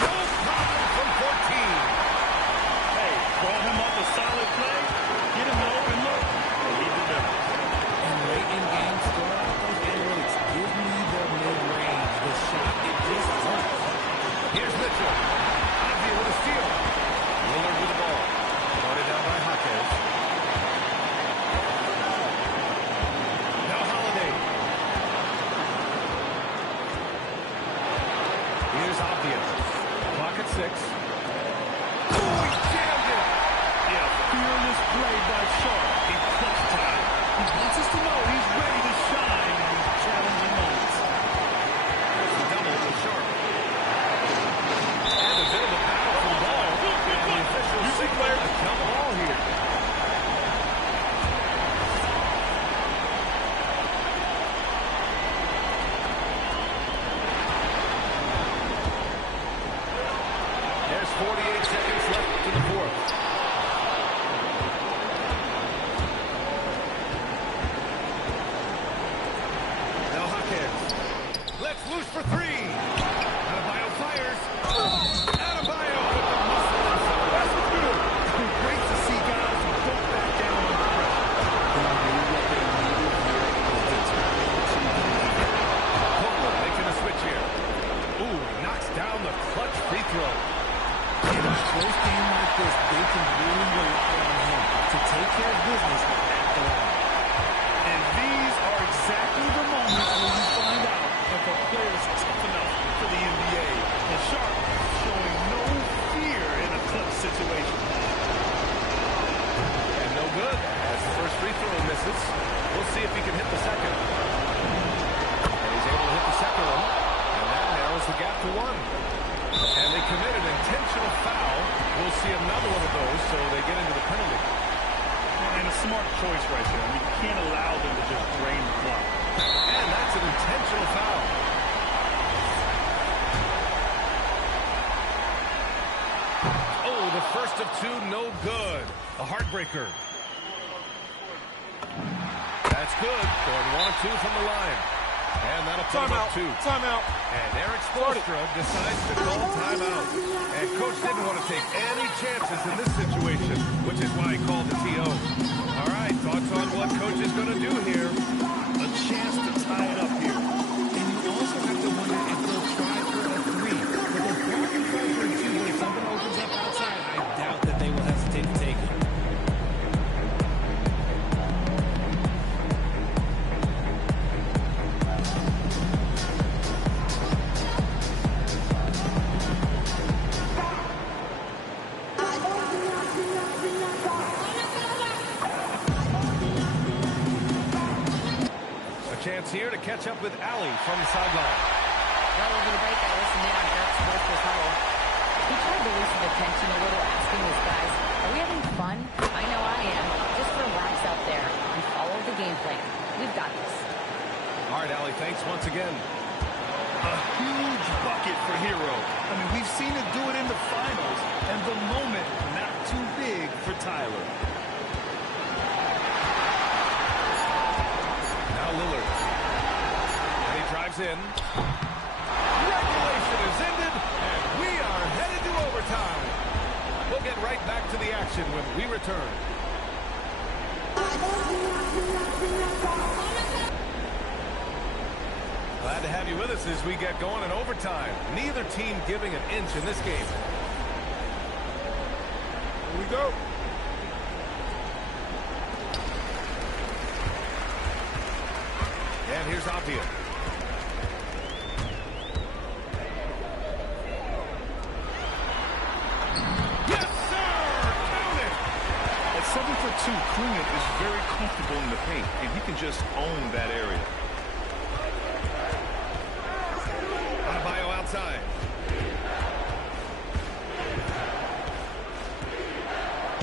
No problem from 14. Hey, brought him up a solid play, get him an open look, and he delivered. And late in game score, those analytics give me the mid-range, the shot. It just hurts. Here's Mitchell. Ivy with a steal. Lillard with the ball. smart choice right there. I mean, you can't allow them to just drain the clock. And that's an intentional foul. Oh, the first of two, no good. A heartbreaker. That's good. Going 1 of 2 from the line. And that'll put him up 2. Timeout. And Eric Spoelstra decides to call timeout. And Coach didn't want to take any chances in this situation, which is why he called the TO. All right, thoughts on what Coach is going to do here? A chance to tie it up here. And you also have to wonder if they'll try for a 3. But they'll probably try for a 2, but if something opens up outside, I doubt that they will hesitate to take it. Chance here to catch up with Allie from the sideline. Well, over the break, I listened in on Eric Spoelstra's huddle. He tried to loosen the tension a little, asking his guys, are we having fun? I know I am. Just relax out there and follow the game plan. We've got this. All right, Allie, thanks once again. A huge bucket for Hero. I mean, we've seen it do it in the finals, and the moment not too big for Tyler. Lillard. And he drives in. Regulation is ended, and we are headed to overtime. We'll get right back to the action when we return. Glad to have you with us as we get going in overtime. Neither team giving an inch in this game. Here we go. And here's Avdia. Yes, sir! Count it! At 7'2", Cunha is very comfortable in the paint, and he can just own that area. Adebayo outside.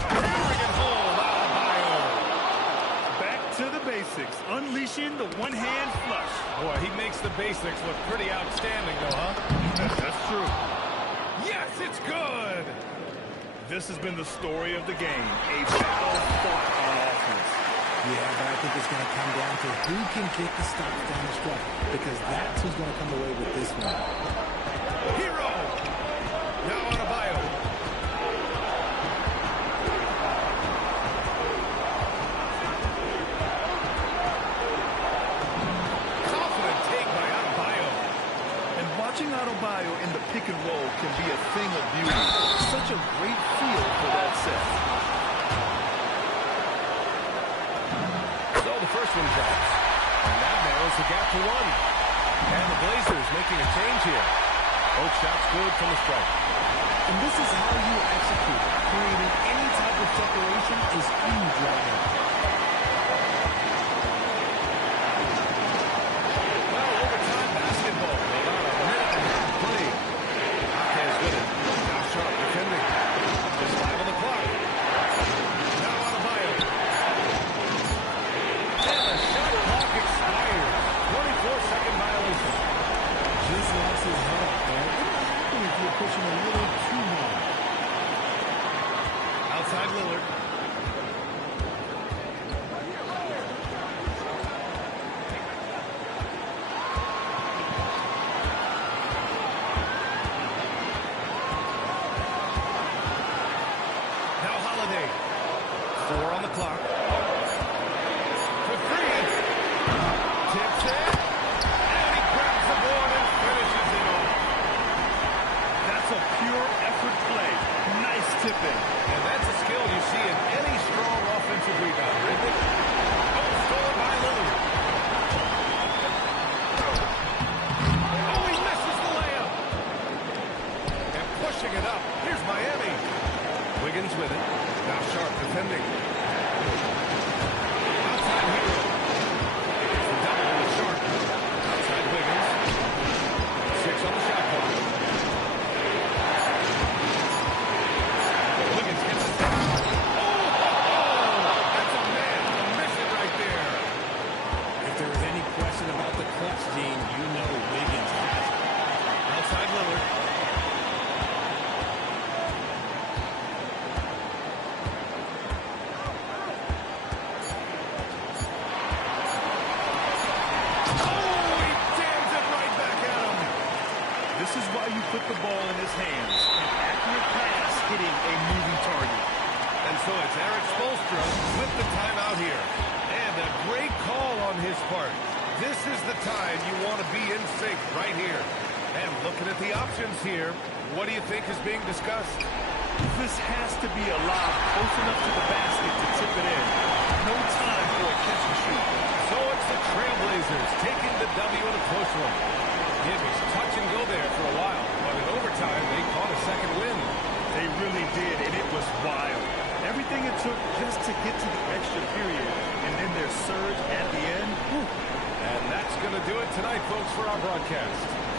Arrogant hold, Adebayo. Back to the basics, unleashing the one-hand flush. Boy, he makes the basics look pretty outstanding, though, huh? That's true. Yes, it's good! This has been the story of the game, a battle fought on offense. Yeah, but I think it's going to come down to who can get the stops down the stretch, because that's who's going to come away with this one. Hero! Now Adebayo. Confident take by Adebayo. And watching Adebayo in the pick and roll can be a thing of beauty. Such a great feel for that set. So the first one drops. And that narrows the gap to 1. And the Blazers making a change here. Both shots good from the stripe. And this is how you execute. Creating any type of separation is huge right now. Well, overtime basketball. About a minute and a half played. Marquez with it. Now Sharp defending. Just 5 on the clock. Now Adebayo. And the shot clock expires. 24-second violation. Just lost his head up there. It might happen if you're pushing a little too hard. Outside Lillard. Gene, you know Wiggins has it. Outside Lillard. This is why you put the ball in his hands. An accurate pass hitting a moving target. And so it's Eric Spoelstra with the timeout here. And a great call on his part. This is the time you want to be in sync right here. And looking at the options here, what do you think is being discussed? This has to be a lob close enough to the basket to tip it in. No time for a catch and shoot. So it's the Trailblazers taking the W in a close one. It was touch and go there for a while, but in overtime, they caught a second win. They really did, and it was wild. Everything it took just to get to the extra period, and then their surge at the end. Whew. And that's going to do it tonight, folks, for our broadcast.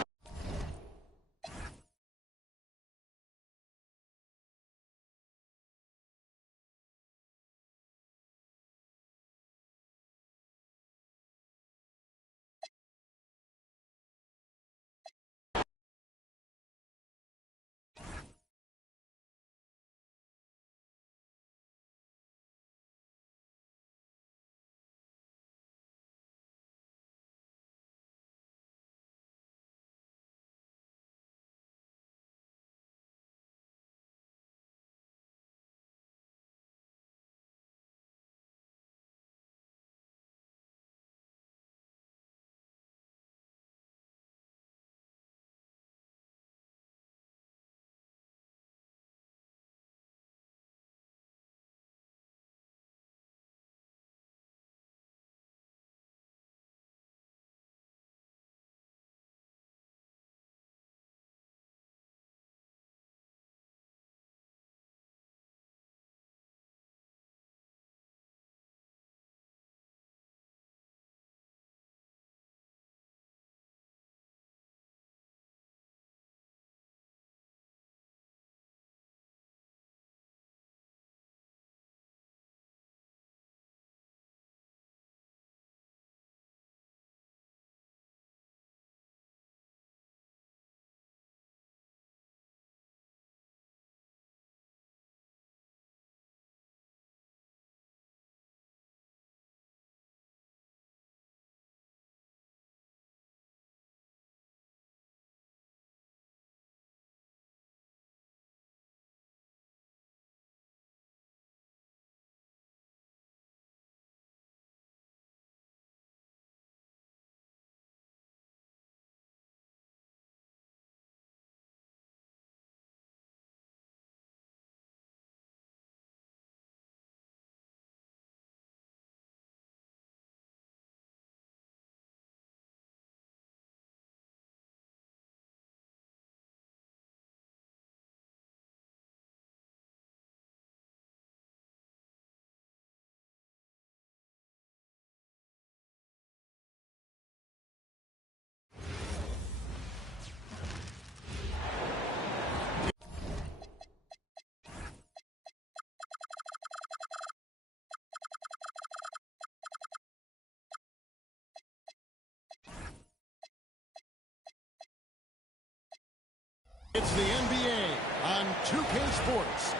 It's the NBA on 2K Sports.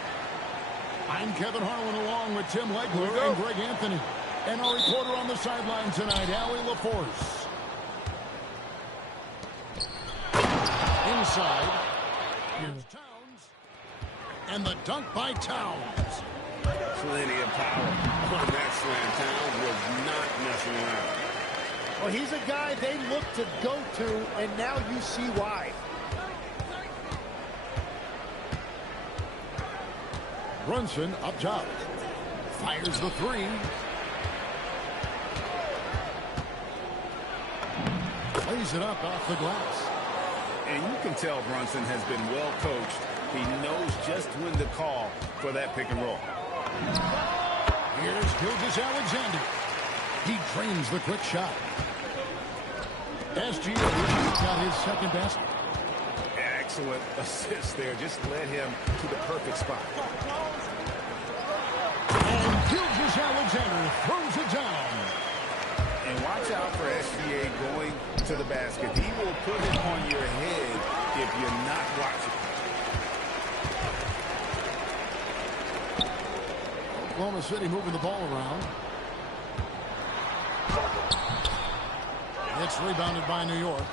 I'm Kevin Harlan along with Tim Legler and Greg Anthony. And our reporter on the sideline tonight, Allie LaForce. Inside, here's Towns. And the dunk by Towns. Plenty of power on that slam. Towns was not messing around. Well, he's a guy they look to go to, and now you see why. Brunson up top. Fires the three. Plays it up off the glass. And you can tell Brunson has been well coached. He knows just when to call for that pick and roll. Here's Gilgeous-Alexander. He drains the quick shot. SGA got his second basket. Excellent assist there. Just led him to the perfect spot. And Gilgeous-Alexander throws it down. And watch out for SGA going to the basket. He will put it on your head if you're not watching. Oklahoma City moving the ball around. It's rebounded by New York.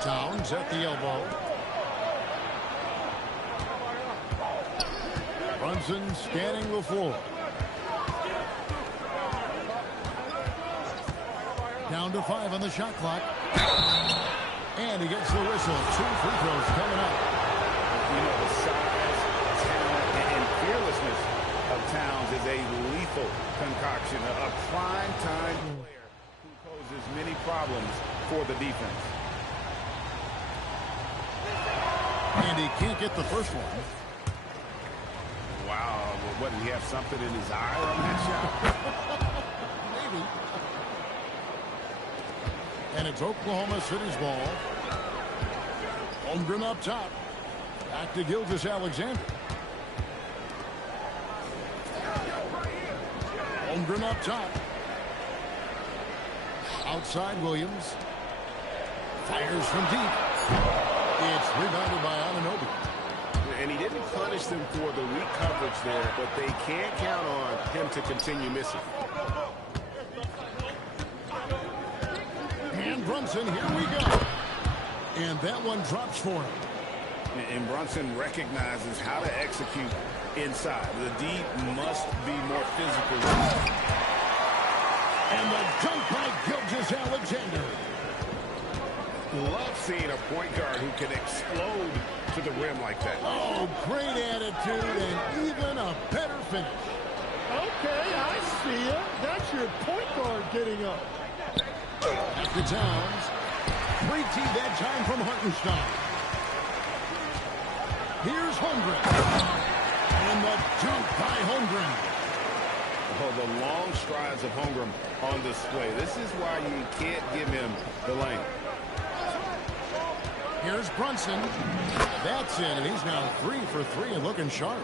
Towns at the elbow. Brunson scanning the floor. Down to 5 on the shot clock. And he gets the whistle. 2 free throws coming up. You know, the size, talent, and fearlessness of Towns is a lethal concoction. A prime-time player who poses many problems for the defense. And he can't get the first one. Wow, what, did he have something in his eye on that shot? Maybe. And it's Oklahoma City's ball. Holmgren up top. Back to Gilgeous-Alexander. Holmgren up top. Outside Williams. Fires from deep. It's rebounded by Anunoby. And he didn't punish them for the weak coverage there, but they can't count on him to continue missing. And Brunson, here we go. And that one drops for him. And Brunson recognizes how to execute inside. The D must be more physical. And the jump by Gilgeous-Alexander. Love seeing a point guard who can explode to the rim like that. Oh, great attitude and even a better finish. Okay, I see you. That's your point guard getting up. Back to Towns. 3T that time from Hartenstein. Here's Holmgren. And the jump by Holmgren. Oh, the long strides of Holmgren on display. This is why you can't give him the lane. Here's Brunson. That's it, and he's now 3 for 3 and looking sharp.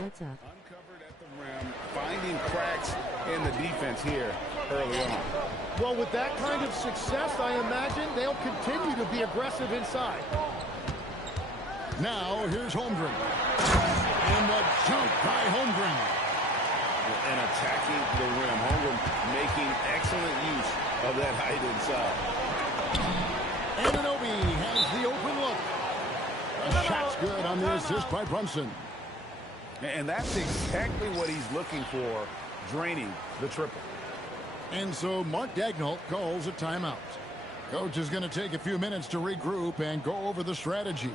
What's up? Uncovered at the rim, finding cracks in the defense here early on. Well, with that kind of success, I imagine they'll continue to be aggressive inside. Now, here's Holmgren. And the jump by Holmgren. And attacking the rim. Holmgren making excellent use of that height inside. Anunoby has the open look. The shot's good on the assist by Brunson. And that's exactly what he's looking for, draining the triple. And so Mark Daigneault calls a timeout. Coach is going to take a few minutes to regroup and go over the strategy.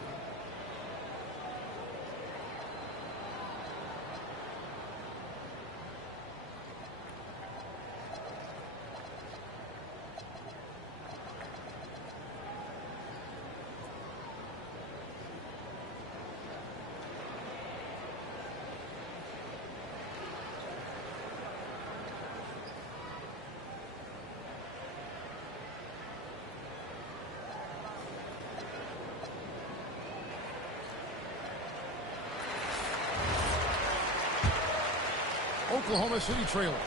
Oklahoma City trailer.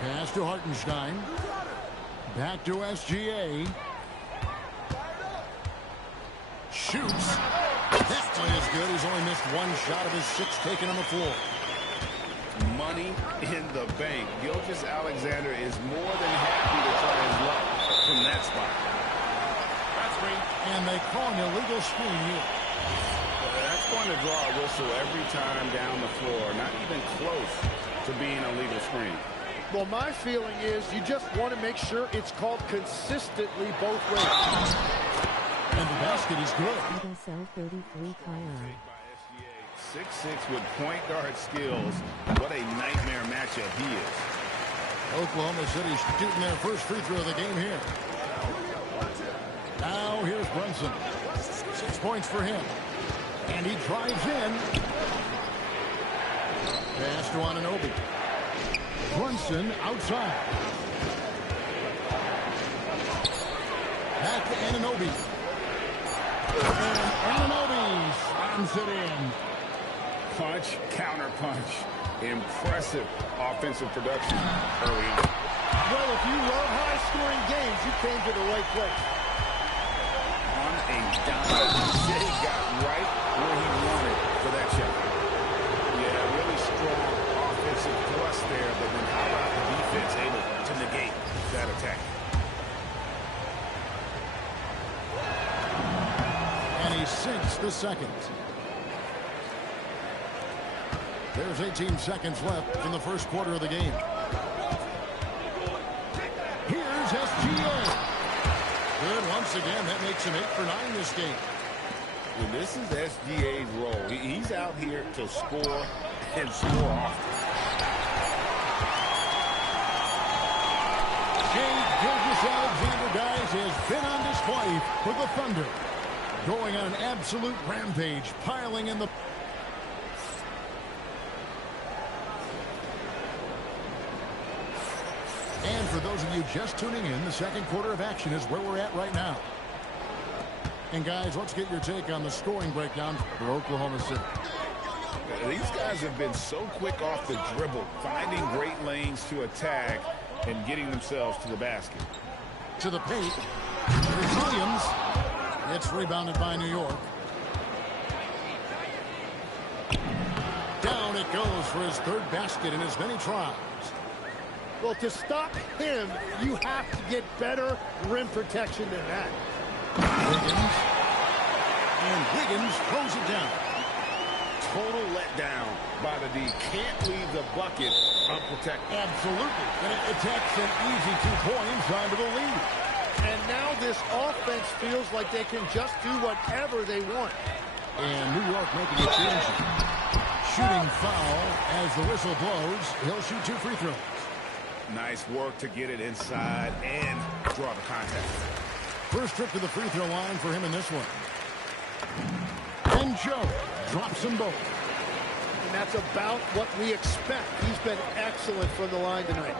Pass to Hartenstein. Back to SGA. Shoots. That one is good. He's only missed 1 shot of his 6 taken on the floor. Money in the bank. Gilgeous-Alexander is more than happy to try his luck from that spot. That's great. And they call an illegal screen here. That's going to draw a whistle every time down the floor. Not even close to being a legal screen. Well, my feeling is you just want to make sure it's called consistently both ways. And the basket is good. ESL 33 Kion. 6'6" with point guard skills. What a nightmare matchup he is. Oklahoma City shooting their first free throw of the game here. Now here's Brunson. 6 points for him. And he drives in. Pass to Anunoby. Brunson outside. Back to Anunoby. And Anunoby slams it in. Punch, counter punch. Impressive offensive production early on. Well, if you love high-scoring games, you came to the right place. On a dime, Shea got right where he wanted for that shot. Yeah, really strong offensive thrust there, but then how about the defense able to negate that attack? And he sinks the second. There's 18 seconds left in the first quarter of the game. Here's SGA. Good once again. That makes him 8 for 9 this game. Well, this is SGA's role. He's out here to score and score often. Shai Gilgeous-Alexander, guys, has been on display for the Thunder. Going on an absolute rampage, piling in the... And for those of you just tuning in, the second quarter of action is where we're at right now. And guys, let's get your take on the scoring breakdown for Oklahoma City. These guys have been so quick off the dribble, finding great lanes to attack and getting themselves to the basket. To the paint. Here's Williams. It's rebounded by New York. Down it goes for his third basket in as many tries. Well, to stop him, you have to get better rim protection than that. Wiggins. And Wiggins throws it down. Total letdown by the D. Can't leave the bucket unprotected. Absolutely. And it takes an easy 2 points onto the lead. And now this offense feels like they can just do whatever they want. And New York making a change. Shooting foul as the whistle blows. He'll shoot 2 free throws. Nice work to get it inside and draw the contact. First trip to the free throw line for him in this one. And Joe drops them both. And that's about what we expect. He's been excellent from the line tonight.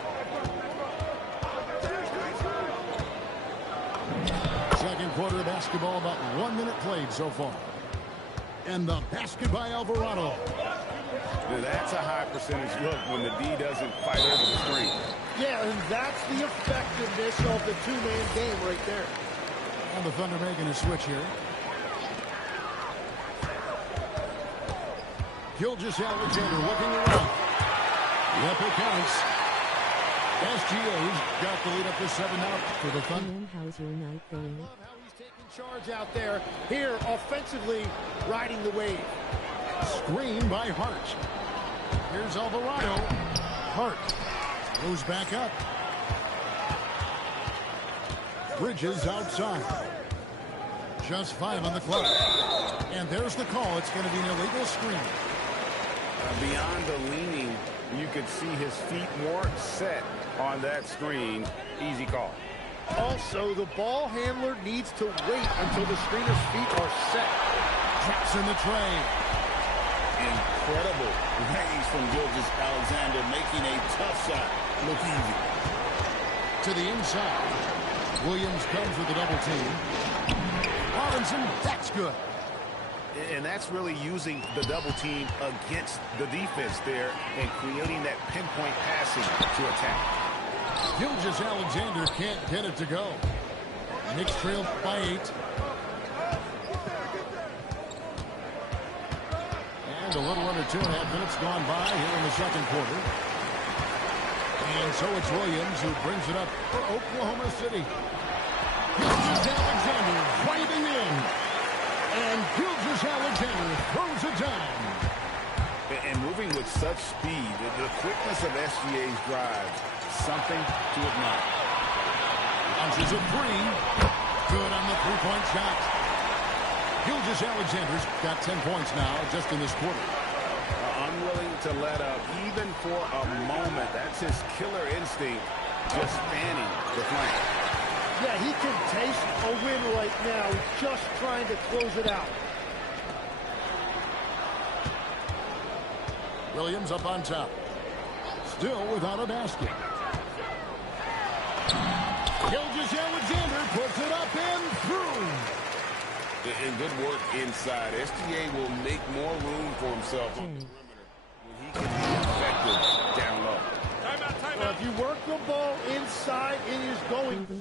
Second quarter of basketball, about 1 minute played so far. And the basket by Alvarado. That's a high percentage look when the D doesn't fight over the screen. Yeah, and that's the effectiveness of the two-man game right there. And the Thunder making a switch here. Gilgeous-Alexander looking around. Yep, it counts. SGA's got the lead up to 7 now for the Thunder. And how's your night going? Love how he's taking charge out there. Here, offensively, riding the wave. Screen by Hart. Here's Alvarado. Hart goes back up. Bridges outside. Just 5 on the clock. And there's the call. It's going to be an illegal screen. Beyond the leaning, you could see his feet more set on that screen. Easy call. Also, the ball handler needs to wait until the screener's feet are set. Drops in the tray. Incredible range from Gilgeous-Alexander, making a tough shot look easy. To the inside. Williams comes with the double team. Robinson, that's good. And that's really using the double team against the defense there and creating that pinpoint passing to attack. Gilgeous-Alexander can't get it to go. Knicks trail by 8. And a little under 2.5 minutes gone by here in the second quarter. And so it's Williams who brings it up for Oklahoma City. Gilgeous-Alexander driving in. And Gilgeous-Alexander throws it down. And moving with such speed, the quickness of SGA's drive, something to admire. Launches a 3. Good on the three-point shot. Gilgeous-Alexander's got 10 points now just in this quarter. Unwilling to let up even for a moment. That's his killer instinct, just spanning the flank. Yeah, he can taste a win right now. He's just trying to close it out. Williams up on top. Still without a basket. Gilgeous-Alexander puts it up and through. And good work inside. SGA will make more room for himself on the perimeter when he can be effective down low. Well, if you work the ball inside, inside. It is going